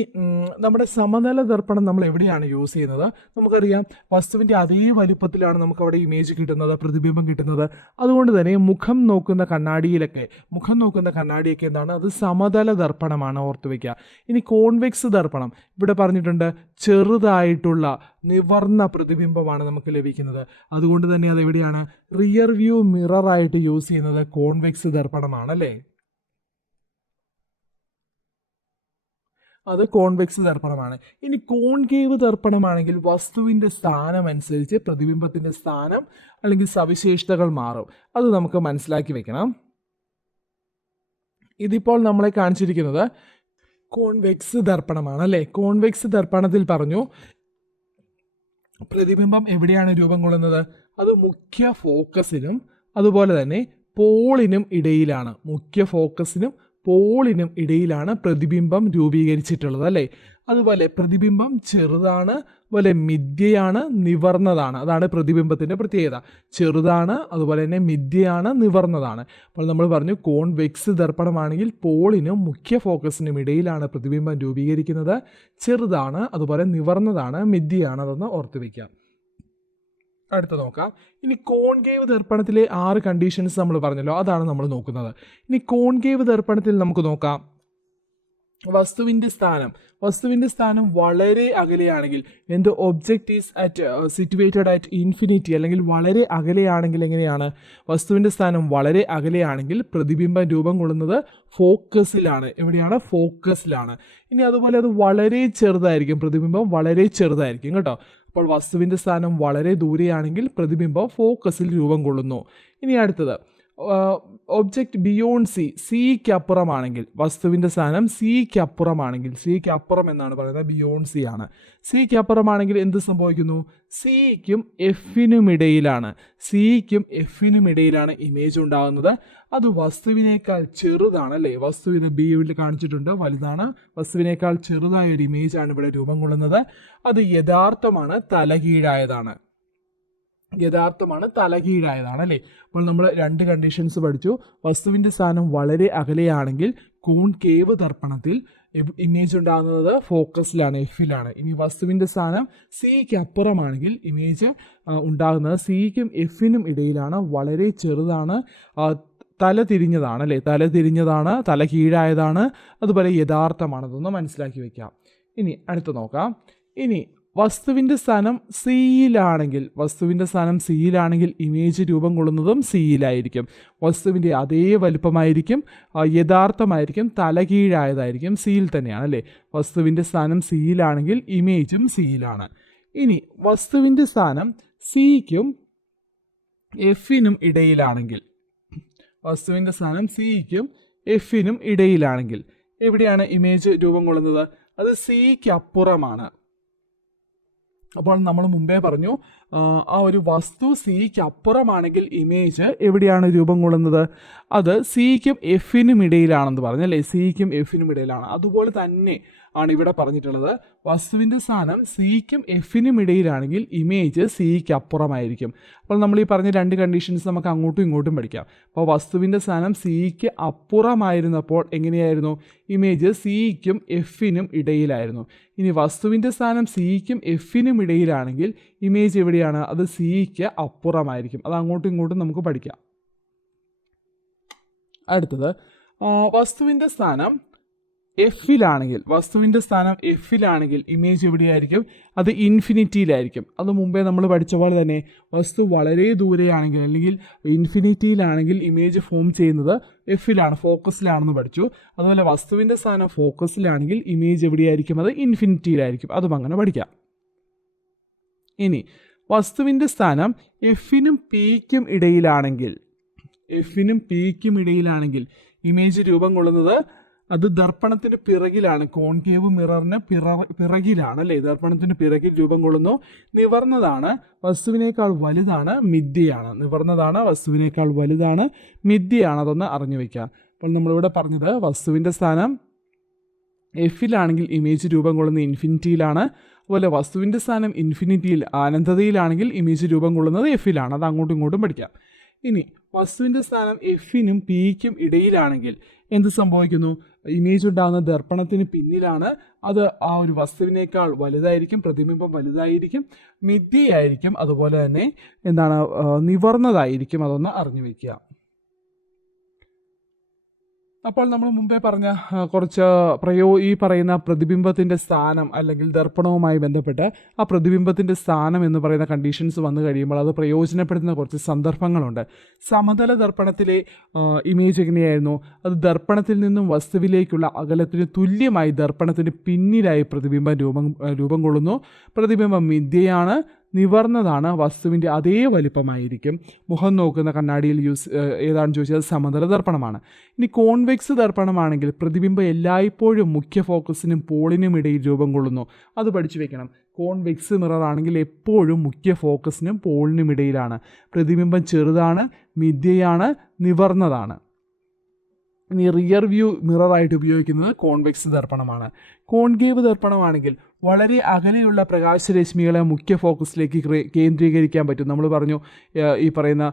നമ്മുടെ സമതല ദർപ്പണം നമ്മൾ എവിടെയാണ് യൂസ് ചെയ്യുന്നത്? നമുക്കറിയാം, വസ്തുവിൻ്റെ അതേ വലുപ്പത്തിലാണ് നമുക്ക് അവിടെ ഇമേജ് കിട്ടുന്നത്, പ്രതിബിംബം കിട്ടുന്നത്. അതുകൊണ്ട് തന്നെ മുഖം നോക്കുന്ന കണ്ണാടിയൊക്കെ എന്താണ്, അത് സമതല ദർപ്പണമാണ്, ഓർത്ത് വയ്ക്കുക. ഇനി കോൺവെക്സ് ദർപ്പണം ഇവിടെ പറഞ്ഞിട്ടുണ്ട്, ചെറുതായിട്ടുള്ള നിവർന്ന പ്രതിബിംബമാണ് നമുക്ക് ലഭിക്കുന്നത്. അതുകൊണ്ട് തന്നെ അത് എവിടെയാണ്, റിയർ വ്യൂ മിററായിട്ട് യൂസ് ചെയ്യുന്നത് കോൺവെക്സ് ദർപ്പണമാണ് അല്ലേ. അത് കോൺവെക്സ് ദർപ്പണമാണ്. ഇനി കോൺകേവ് ദർപ്പണമാണെങ്കിൽ വസ്തുവിൻ്റെ സ്ഥാനം അനുസരിച്ച് പ്രതിബിംബത്തിൻ്റെ സ്ഥാനം അല്ലെങ്കിൽ സവിശേഷതകൾ മാറും. അത് നമുക്ക് മനസ്സിലാക്കി വെക്കണം. ഇതിപ്പോൾ നമ്മളെ കാണിച്ചിരിക്കുന്നത് കോൺവെക്സ് ദർപ്പണമാണ് അല്ലേ. കോൺവെക്സ് ദർപ്പണത്തിൽ പറഞ്ഞു പ്രതിബിംബം എവിടെയാണ് രൂപം കൊള്ളുന്നത്, അത് മുഖ്യ ഫോക്കസിനും അതുപോലെ തന്നെ പോളിനും ഇടയിലാണ്. മുഖ്യ ഫോക്കസിനും പോളിനും ഇടയിലാണ് പ്രതിബിംബം രൂപീകരിച്ചിട്ടുള്ളത് അല്ലേ. അതുപോലെ പ്രതിബിംബം ചെറുതാണ്, അതുപോലെ മിഥ്യയാണ്, നിവർന്നതാണ്. അതാണ് പ്രതിബിംബത്തിൻ്റെ പ്രത്യേകത. ചെറുതാണ്, അതുപോലെ തന്നെ മിഥ്യയാണ്, നിവർന്നതാണ്. അപ്പോൾ നമ്മൾ പറഞ്ഞു കോൺവെക്സ് ദർപ്പണമാണെങ്കിൽ പോളിനും മുഖ്യ ഫോക്കസിനും ഇടയിലാണ് പ്രതിബിംബം രൂപീകരിക്കുന്നത്. ചെറുതാണ്, അതുപോലെ നിവർന്നതാണ്, മിഥ്യയാണ്. അതൊന്ന് ഓർത്ത് വയ്ക്കാം. അടുത്ത നോക്കാം. ഇനി കോൺകേവ് ദർപ്പണത്തിലെ 6 കണ്ടീഷൻസ് നമ്മൾ പറഞ്ഞല്ലോ, അതാണ് നമ്മൾ നോക്കുന്നത്. ഇനി കോൺകേവ് ദർപ്പണത്തിൽ നമുക്ക് നോക്കാം, വസ്തുവിൻ്റെ സ്ഥാനം വളരെ അകലെയാണെങ്കിൽ എൻ്റെ object is situated at infinity അല്ലെങ്കിൽ വളരെ അകലെയാണെങ്കിൽ എങ്ങനെയാണ്? വസ്തുവിൻ്റെ സ്ഥാനം വളരെ അകലെയാണെങ്കിൽ പ്രതിബിംബം രൂപം കൊള്ളുന്നത് ഫോക്കസിലാണ്. എവിടെയാണ്? ഫോക്കസിലാണ്. ഇനി അതുപോലെ അത് വളരെ ചെറുതായിരിക്കും, പ്രതിബിംബം വളരെ ചെറുതായിരിക്കും കേട്ടോ. അപ്പോൾ വസ്തുവിൻ്റെ സ്ഥാനം വളരെ ദൂരെയാണെങ്കിൽ പ്രതിബിംബം ഫോക്കസിൽ രൂപം കൊള്ളുന്നു. ഇനി അടുത്തത് ഒബ്ജക്റ്റ് ബിയോണ്ട് സിക്ക് അപ്പുറമാണെങ്കിൽ, വസ്തുവിൻ്റെ സ്ഥാനം സിക്ക് അപ്പുറമാണെങ്കിൽ, സിക്ക് അപ്പുറം എന്നാണ് പറയുന്നത്, ബിയോണ്ട് സി ആണ്. സിക്ക് അപ്പുറമാണെങ്കിൽ എന്ത് സംഭവിക്കുന്നു? സിക്കും എഫിനും ഇടയിലാണ് ഇമേജ് ഉണ്ടാകുന്നത്. അത് വസ്തുവിനേക്കാൾ ചെറുതാണ് അല്ലേ? വസ്തു ഇത് ബിയിൽ കാണിച്ചിട്ടുണ്ട്, വലുതാണ്. വസ്തുവിനേക്കാൾ ചെറുതായ ഒരു ഇമേജാണ് ഇവിടെ രൂപം കൊള്ളുന്നത്. അത് യഥാർത്ഥമാണ്, തലകീഴായതാണ് അല്ലേ? അപ്പോൾ നമ്മൾ 2 കണ്ടീഷൻസ് പഠിച്ചു. വസ്തുവിൻ്റെ സ്ഥാനം വളരെ അകലെയാണെങ്കിൽ കോൺകേവ് ദർപ്പണത്തിൽ ഇമേജ് ഉണ്ടാകുന്നത് ഫോക്കസിലാണ്, എഫിലാണ്. ഇനി വസ്തുവിൻ്റെ സ്ഥാനം സിക്ക് അപ്പുറമാണെങ്കിൽ ഇമേജ് ഉണ്ടാകുന്നത് സിക്കും എഫിനും ഇടയിലാണ്, വളരെ ചെറുതാണ്, തല തിരിഞ്ഞതാണ്, തല കീഴായതാണ്, അതുപോലെ യഥാർത്ഥമാണതെന്ന് മനസ്സിലാക്കി വെക്കാം. ഇനി അടുത്ത് നോക്കാം. ഇനി വസ്തുവിൻ്റെ സ്ഥാനം സിയിലാണെങ്കിൽ ഇമേജ് രൂപം കൊള്ളുന്നതും സിയിലായിരിക്കും. വസ്തുവിൻ്റെ അതേ വലുപ്പമായിരിക്കും, യഥാർത്ഥമായിരിക്കും, തലകീഴായതായിരിക്കും, സിയിൽ തന്നെയാണ് അല്ലേ? വസ്തുവിൻ്റെ സ്ഥാനം സിയിലാണെങ്കിൽ ഇമേജും സിയിലാണ്. ഇനി വസ്തുവിൻ്റെ സ്ഥാനം സിക്കും എഫിനും ഇടയിലാണെങ്കിൽ എവിടെയാണ് ഇമേജ് രൂപം കൊള്ളുന്നത്? അത് സിക്ക് അപ്പുറമാണ്. അപ്പോൾ നമ്മൾ മുമ്പേ പറഞ്ഞു, ആ ഒരു വസ്തു സിക്ക് അപ്പുറമാണെങ്കിൽ ഇമേജ് എവിടെയാണ് രൂപം കൊള്ളുന്നത്? അത് സിക്കും എഫിനും ഇടയിലാണെന്ന് പറഞ്ഞല്ലേ? സിക്കും എഫിനും ഇടയിലാണ്. അതുപോലെ തന്നെ ആണ് ഇവിടെ പറഞ്ഞിട്ടുള്ളത്. വസ്തുവിൻ്റെ സ്ഥാനം സിക്കും എഫിനും ഇടയിലാണെങ്കിൽ ഇമേജ് സിക്ക് അപ്പുറമായിരിക്കും. അപ്പോൾ നമ്മൾ ഈ പറഞ്ഞ 2 കണ്ടീഷൻസ് നമുക്ക് അങ്ങോട്ടും ഇങ്ങോട്ടും പഠിക്കാം. അപ്പോൾ വസ്തുവിൻ്റെ സ്ഥാനം സിക്ക് അപ്പുറമായിരുന്നപ്പോൾ എങ്ങനെയായിരുന്നു? ഇമേജ് സിക്കും എഫിനും ഇടയിലായിരുന്നു. ഇനി വസ്തുവിൻ്റെ സ്ഥാനം സിക്കും എഫിനും ഇടയിലാണെങ്കിൽ ഇമേജ് എവിടെയാണ്? അത് സിക്ക് അപ്പുറമായിരിക്കും. അത് അങ്ങോട്ടും ഇങ്ങോട്ടും നമുക്ക് പഠിക്കാം. അടുത്തത് വസ്തുവിൻ്റെ സ്ഥാനം എഫിലാണെങ്കിൽ ഇമേജ് എവിടെയായിരിക്കും? അത് ഇൻഫിനിറ്റിയിലായിരിക്കും. അത് മുമ്പേ നമ്മൾ പഠിച്ച പോലെ തന്നെ വസ്തു വളരെ ദൂരെയാണെങ്കിൽ അല്ലെങ്കിൽ ഇൻഫിനിറ്റിയിലാണെങ്കിൽ ഇമേജ് ഫോം ചെയ്യുന്നത് എഫിലാണ്, ഫോക്കസിലാണെന്ന് പഠിച്ചു. അതുപോലെ വസ്തുവിൻ്റെ സ്ഥാനം ഫോക്കസിലാണെങ്കിൽ ഇമേജ് എവിടെയായിരിക്കും? അത് ഇൻഫിനിറ്റിയിലായിരിക്കും. അതും അങ്ങനെ പഠിക്കാം. ഇനി വസ്തുവിൻ്റെ സ്ഥാനം എഫിനും പിക്കും ഇടയിലാണെങ്കിൽ ഇമേജ് രൂപം കൊള്ളുന്നത് അത് ദർപ്പണത്തിന് പിറകിലാണ്, കോൺകേവ് മിററിന് പിറകിലാണ് അല്ലേ? ദർപ്പണത്തിന് പിറകിൽ രൂപം കൊള്ളുന്നു. നിവർന്നതാണ്, വസ്തുവിനേക്കാൾ വലുതാണ്, മിഥ്യയാണ്. അതൊന്ന് അറിഞ്ഞു വയ്ക്കുക. അപ്പോൾ നമ്മളിവിടെ പറഞ്ഞത് വസ്തുവിൻ്റെ സ്ഥാനം എഫിലാണെങ്കിൽ ഇമേജ് രൂപം കൊള്ളുന്നത് ഇൻഫിനിറ്റിയിലാണ്. അതുപോലെ വസ്തുവിൻ്റെ സ്ഥാനം അനന്തതയിലാണെങ്കിൽ ഇമേജ് രൂപം കൊള്ളുന്നത് എഫിലാണ്. അത് അങ്ങോട്ടും ഇങ്ങോട്ടും പഠിക്കാം. ഇനി വസ്തുവിൻ്റെ സ്ഥാനം എഫിനും പിക്കും ഇടയിലാണെങ്കിൽ എന്ത് സംഭവിക്കുന്നു? ഇമേജ് ഉണ്ടാകുന്ന ദർപ്പണത്തിന് പിന്നിലാണ്. അത് ആ ഒരു വസ്തുവിനേക്കാൾ വലുതായിരിക്കും, പ്രതിബിംബം വലുതായിരിക്കും, മിഥ്യയായിരിക്കും, അതുപോലെ തന്നെ നിവർന്നതായിരിക്കും. അതൊന്ന് അറിഞ്ഞു വയ്ക്കുക. അപ്പോൾ നമ്മൾ മുമ്പേ പറഞ്ഞ കുറച്ച് ഈ പറയുന്ന പ്രതിബിംബത്തിൻ്റെ സ്ഥാനം അല്ലെങ്കിൽ ദർപ്പണവുമായി ബന്ധപ്പെട്ട് ആ പ്രതിബിംബത്തിൻ്റെ സ്ഥാനം എന്ന് പറയുന്ന കണ്ടീഷൻസ് വന്നു കഴിയുമ്പോൾ അത് പ്രയോജനപ്പെടുത്തുന്ന കുറച്ച് സന്ദർഭങ്ങളുണ്ട്. സമതല ദർപ്പണത്തിലെ ഇമേജ് എങ്ങനെയായിരുന്നു? അത് ദർപ്പണത്തിൽ നിന്നും വസ്തുവിലേക്കുള്ള അകലത്തിന് തുല്യമായി ദർപ്പണത്തിന് പിന്നിലായി പ്രതിബിംബം രൂപം കൊള്ളുന്നു. പ്രതിബിംബം മിഥ്യയാണ്, നിവർന്നതാണ്, വസ്തുവിൻ്റെ അതേ വലിപ്പമായിരിക്കും. മുഖം നോക്കുന്ന കണ്ണാടിയിൽ ഏതാണെന്ന് ചോദിച്ചാൽ സമതല ദർപ്പണമാണ്. ഇനി കോൺവെക്സ് ദർപ്പണമാണെങ്കിൽ പ്രതിബിംബം എല്ലായ്പ്പോഴും മുഖ്യ ഫോക്കസിനും പോളിനും ഇടയിൽ രൂപം കൊള്ളുന്നു. അത് പഠിച്ചു വെക്കണം. കോൺവെക്സ് മിറർ ആണെങ്കിൽ എപ്പോഴും മുഖ്യ ഫോക്കസിനും പോളിനും ഇടയിലാണ്. പ്രതിബിംബം ചെറുതാണ്, മിഥ്യയാണ്, നിവർന്നതാണ്. ഇനി റിയർ വ്യൂ മിററായിട്ട് ഉപയോഗിക്കുന്നത് കോൺവെക്സ് ദർപ്പണമാണ്. കോൺകേവ് ദർപ്പണമാണെങ്കിൽ വളരെ അകലെയുള്ള പ്രകാശരശ്മികളെ മുഖ്യ ഫോക്കസിലേക്ക് കേന്ദ്രീകരിക്കാൻ പറ്റും. നമ്മൾ പറഞ്ഞു ഈ പറയുന്ന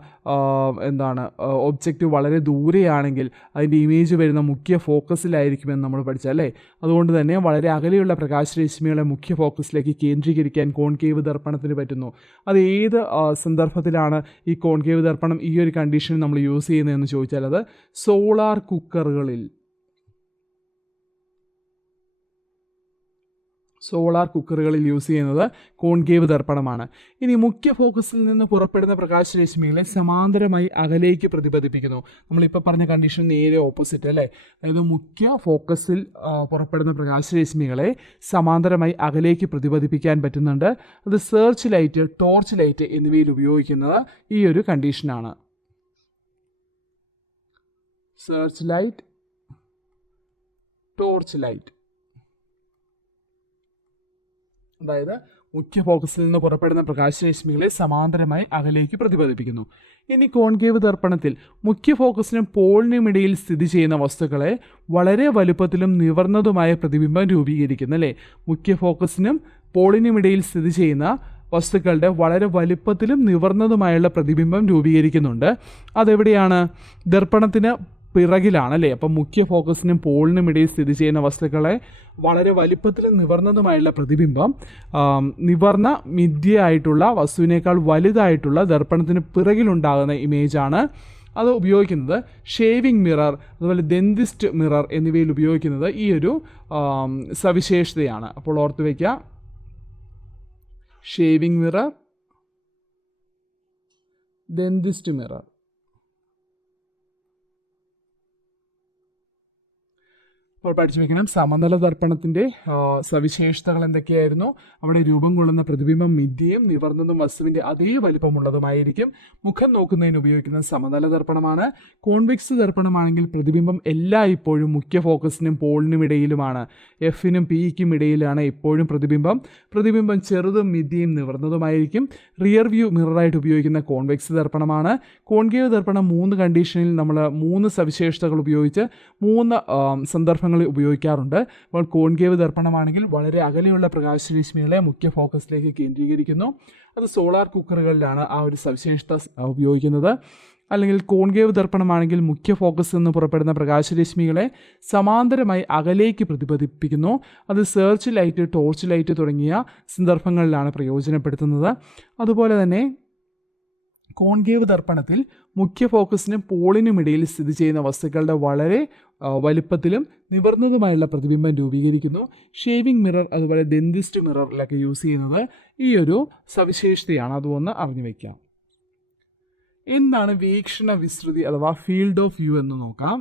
ഒബ്ജക്റ്റ് വളരെ ദൂരെയാണെങ്കിൽ അതിൻ്റെ ഇമേജ് വരുന്ന മുഖ്യ ഫോക്കസിലായിരിക്കുമെന്ന് നമ്മൾ പഠിച്ചല്ലേ. അതുകൊണ്ട് തന്നെ വളരെ അകലെയുള്ള പ്രകാശരശ്മികളെ മുഖ്യ ഫോക്കസിലേക്ക് കേന്ദ്രീകരിക്കാൻ കോൺകേവ് ദർപ്പണത്തിന് പറ്റുന്നു. അത് ഏത് സന്ദർഭത്തിലാണ് ഈ കോൺകേവ് ദർപ്പണം ഈ ഒരു കണ്ടീഷൻ നമ്മൾ യൂസ് ചെയ്യുന്നതെന്ന് ചോദിച്ചാൽ അത് സോളാർ കുക്കറുകളിൽ സോളാർ കുക്കറുകളിൽ യൂസ് ചെയ്യുന്നത് കോൺകേവ് ദർപ്പണമാണ്. ഇനി മുഖ്യ ഫോക്കസിൽ നിന്ന് പുറപ്പെടുന്ന പ്രകാശരശ്മികളെ സമാന്തരമായി അകലേക്ക് പ്രതിപദിപ്പിക്കുന്നു. നമ്മളിപ്പോൾ പറഞ്ഞ കണ്ടീഷൻ നേരെ ഓപ്പോസിറ്റ് അല്ലേ. അതായത് മുഖ്യ ഫോക്കസിൽ പുറപ്പെടുന്ന പ്രകാശരശ്മികളെ സമാന്തരമായി അകലേക്ക് പ്രതിപദിപ്പിക്കാൻ പറ്റുന്നുണ്ട്. അത് സെർച്ച് ലൈറ്റ്, ടോർച്ച് ലൈറ്റ് എന്നിവയിൽ ഉപയോഗിക്കുന്നത് ഈ ഒരു കണ്ടീഷനാണ്. സെർച്ച് ലൈറ്റ്, ടോർച്ച് ലൈറ്റ്, അതായത് മുഖ്യ ഫോക്കസിൽ നിന്ന് പുറപ്പെടുന്ന പ്രകാശരശ്മികളെ സമാന്തരമായി അകലേക്ക് പ്രതിപദിപ്പിക്കുന്നു. ഇനി കോൺകേവ് ദർപ്പണത്തിൽ മുഖ്യ ഫോക്കസിനും പോളിനും ഇടയിൽ സ്ഥിതി ചെയ്യുന്ന വസ്തുക്കളെ വളരെ വലുപ്പത്തിലും നിവർന്നതുമായ പ്രതിബിംബം രൂപീകരിക്കുന്നു അല്ലേ. മുഖ്യ ഫോക്കസിനും പോളിനും ഇടയിൽ സ്ഥിതി ചെയ്യുന്ന വസ്തുക്കളുടെ വളരെ വലുപ്പത്തിലും നിവർന്നതുമായുള്ള പ്രതിബിംബം രൂപീകരിക്കുന്നുണ്ട്. അതെവിടെയാണ്? ദർപ്പണത്തിന് പിറകിലാണ് അല്ലേ. അപ്പം മുഖ്യ ഫോക്കസിനും പോളിനും ഇടയിൽ സ്ഥിതി ചെയ്യുന്ന വസ്തുക്കളെ വളരെ വലിപ്പത്തിലും നിവർന്നതുമായുള്ള പ്രതിബിംബം നിവർന്ന മിഥ്യയായിട്ടുള്ള വസ്തുവിനേക്കാൾ വലുതായിട്ടുള്ള ദർപ്പണത്തിന് പിറകിലുണ്ടാകുന്ന ഇമേജാണ്. അത് ഉപയോഗിക്കുന്നത് ഷേവിംഗ് മിറർ, അതുപോലെ ഡെന്റിസ്റ്റ് മിറർ എന്നിവയിൽ ഉപയോഗിക്കുന്നത് ഈ ഒരു സവിശേഷതയാണ്. അപ്പോൾ ഓർത്ത് വയ്ക്കുക, ഷേവിംഗ് മിറർ, ഡെന്റിസ്റ്റ് മിറർ. അപ്പോൾ പഠിച്ചു വയ്ക്കണം. സമതല ദർപ്പണത്തിൻ്റെ സവിശേഷതകൾ എന്തൊക്കെയായിരുന്നു? അവിടെ രൂപം കൊള്ളുന്ന പ്രതിബിംബം മിഥ്യയും നിവർന്നതും വസ്തുവിൻ്റെ അതേ വലിപ്പമുള്ളതുമായിരിക്കും. മുഖം നോക്കുന്നതിന് ഉപയോഗിക്കുന്ന സമതല ദർപ്പണമാണ്. കോൺവെക്സ് ദർപ്പണമാണെങ്കിൽ പ്രതിബിംബം എല്ലായ്പ്പോഴും മുഖ്യ ഫോക്കസിനും പോളിനും ഇടയിലുമാണ്. എഫിനും പിക്കും ഇടയിലാണ് എപ്പോഴും പ്രതിബിംബം. പ്രതിബിംബം ചെറുതും മിഥ്യയും നിവർന്നതുമായിരിക്കും. റിയർ വ്യൂ മിററായിട്ട് ഉപയോഗിക്കുന്ന കോൺവെക്സ് ദർപ്പണമാണ്. കോൺകേവ് ദർപ്പണം 3 കണ്ടീഷനിൽ നമ്മൾ 3 സവിശേഷതകൾ ഉപയോഗിച്ച് 3 സന്ദർഭങ്ങൾ ഉപയോഗിക്കാറുണ്ട്. അപ്പോൾ കോൺകേവ് ദർപ്പണമാണെങ്കിൽ വളരെ അകലെയുള്ള പ്രകാശരശ്മികളെ മുഖ്യ ഫോക്കസിലേക്ക് കേന്ദ്രീകരിക്കുന്നു. അത് സോളാർ കുക്കറുകളിലാണ് ആ ഒരു സവിശേഷത ഉപയോഗിക്കുന്നത്. അല്ലെങ്കിൽ കോൺകേവ് ദർപ്പണമാണെങ്കിൽ മുഖ്യ ഫോക്കസിൽ നിന്ന് പുറപ്പെടുന്ന പ്രകാശരശ്മികളെ സമാന്തരമായി അകലേക്ക് പ്രതിപദിപ്പിക്കുന്നു. അത് സെർച്ച് ലൈറ്റ്, ടോർച്ച് ലൈറ്റ് തുടങ്ങിയ സന്ദർഭങ്ങളിലാണ് പ്രയോജനപ്പെടുത്തുന്നത്. അതുപോലെ തന്നെ കോൺകേവ് ദർപ്പണത്തിൽ മുഖ്യ ഫോക്കസിനും പോളിനും ഇടയിൽ സ്ഥിതി ചെയ്യുന്ന വസ്തുക്കളുടെ വളരെ വലുപ്പത്തിലും നിവർന്നതുമായുള്ള പ്രതിബിംബം രൂപീകരിക്കുന്നു. ഷേവിംഗ് മിറർ, അതുപോലെ ഡെന്റിസ്റ്റ് മിററിലൊക്കെ യൂസ് ചെയ്യുന്നത് ഈ ഒരു സവിശേഷതയാണ്. അതൊന്ന് അറിഞ്ഞു വയ്ക്കാം. എന്താണ് വീക്ഷണ വിസ്തൃതി അഥവാ ഫീൽഡ് ഓഫ് വ്യൂ എന്ന് നോക്കാം.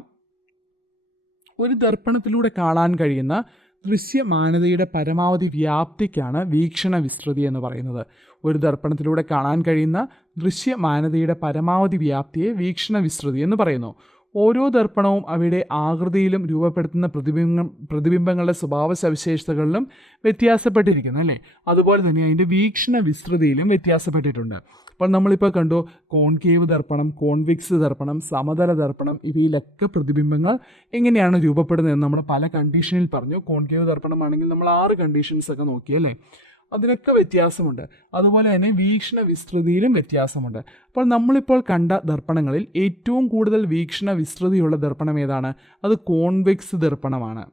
ഒരു ദർപ്പണത്തിലൂടെ കാണാൻ കഴിയുന്ന ദൃശ്യമാനതയുടെ പരമാവധി വ്യാപ്തിക്കാണ് വീക്ഷണ വിസ്തൃതി എന്ന് പറയുന്നത്. ഒരു ദർപ്പണത്തിലൂടെ കാണാൻ കഴിയുന്ന ദൃശ്യമാനതയുടെ പരമാവധി വ്യാപ്തിയെ വീക്ഷണ വിസ്തൃതി എന്ന് പറയുന്നു. ഓരോ ദർപ്പണവും അവയുടെ ആകൃതിയിലും രൂപപ്പെടുത്തുന്ന പ്രതിബിംബങ്ങളുടെ സ്വഭാവ സവിശേഷതകളിലും വ്യത്യാസപ്പെട്ടിരിക്കുന്നു അല്ലേ. അതുപോലെ തന്നെ അതിൻ്റെ വീക്ഷണ വിസ്തൃതിയിലും വ്യത്യാസപ്പെട്ടിട്ടുണ്ട്. അപ്പോൾ നമ്മളിപ്പോൾ കണ്ടു കോൺകേവ് ദർപ്പണം, കോൺവെക്സ് ദർപ്പണം, സമതല ദർപ്പണം, ഇവയിലൊക്കെ പ്രതിബിംബങ്ങൾ എങ്ങനെയാണ് രൂപപ്പെടുന്നതെന്ന് നമ്മൾ പല കണ്ടീഷനിൽ പറഞ്ഞു. കോൺകേവ് ദർപ്പണമാണെങ്കിൽ നമ്മൾ 6 കണ്ടീഷൻസ് ഒക്കെ നോക്കിയല്ലേ. അതിനൊക്കെ വ്യത്യാസമുണ്ട്. അതുപോലെ തന്നെ വീക്ഷണ വിസ്തൃതിയിലും വ്യത്യാസമുണ്ട്. അപ്പോൾ നമ്മളിപ്പോൾ കണ്ട ദർപ്പണങ്ങളിൽ ഏറ്റവും കൂടുതൽ വീക്ഷണ വിസ്തൃതിയുള്ള ദർപ്പണം ഏതാണ്? അത് കോൺവെക്സ് ദർപ്പണമാണ്.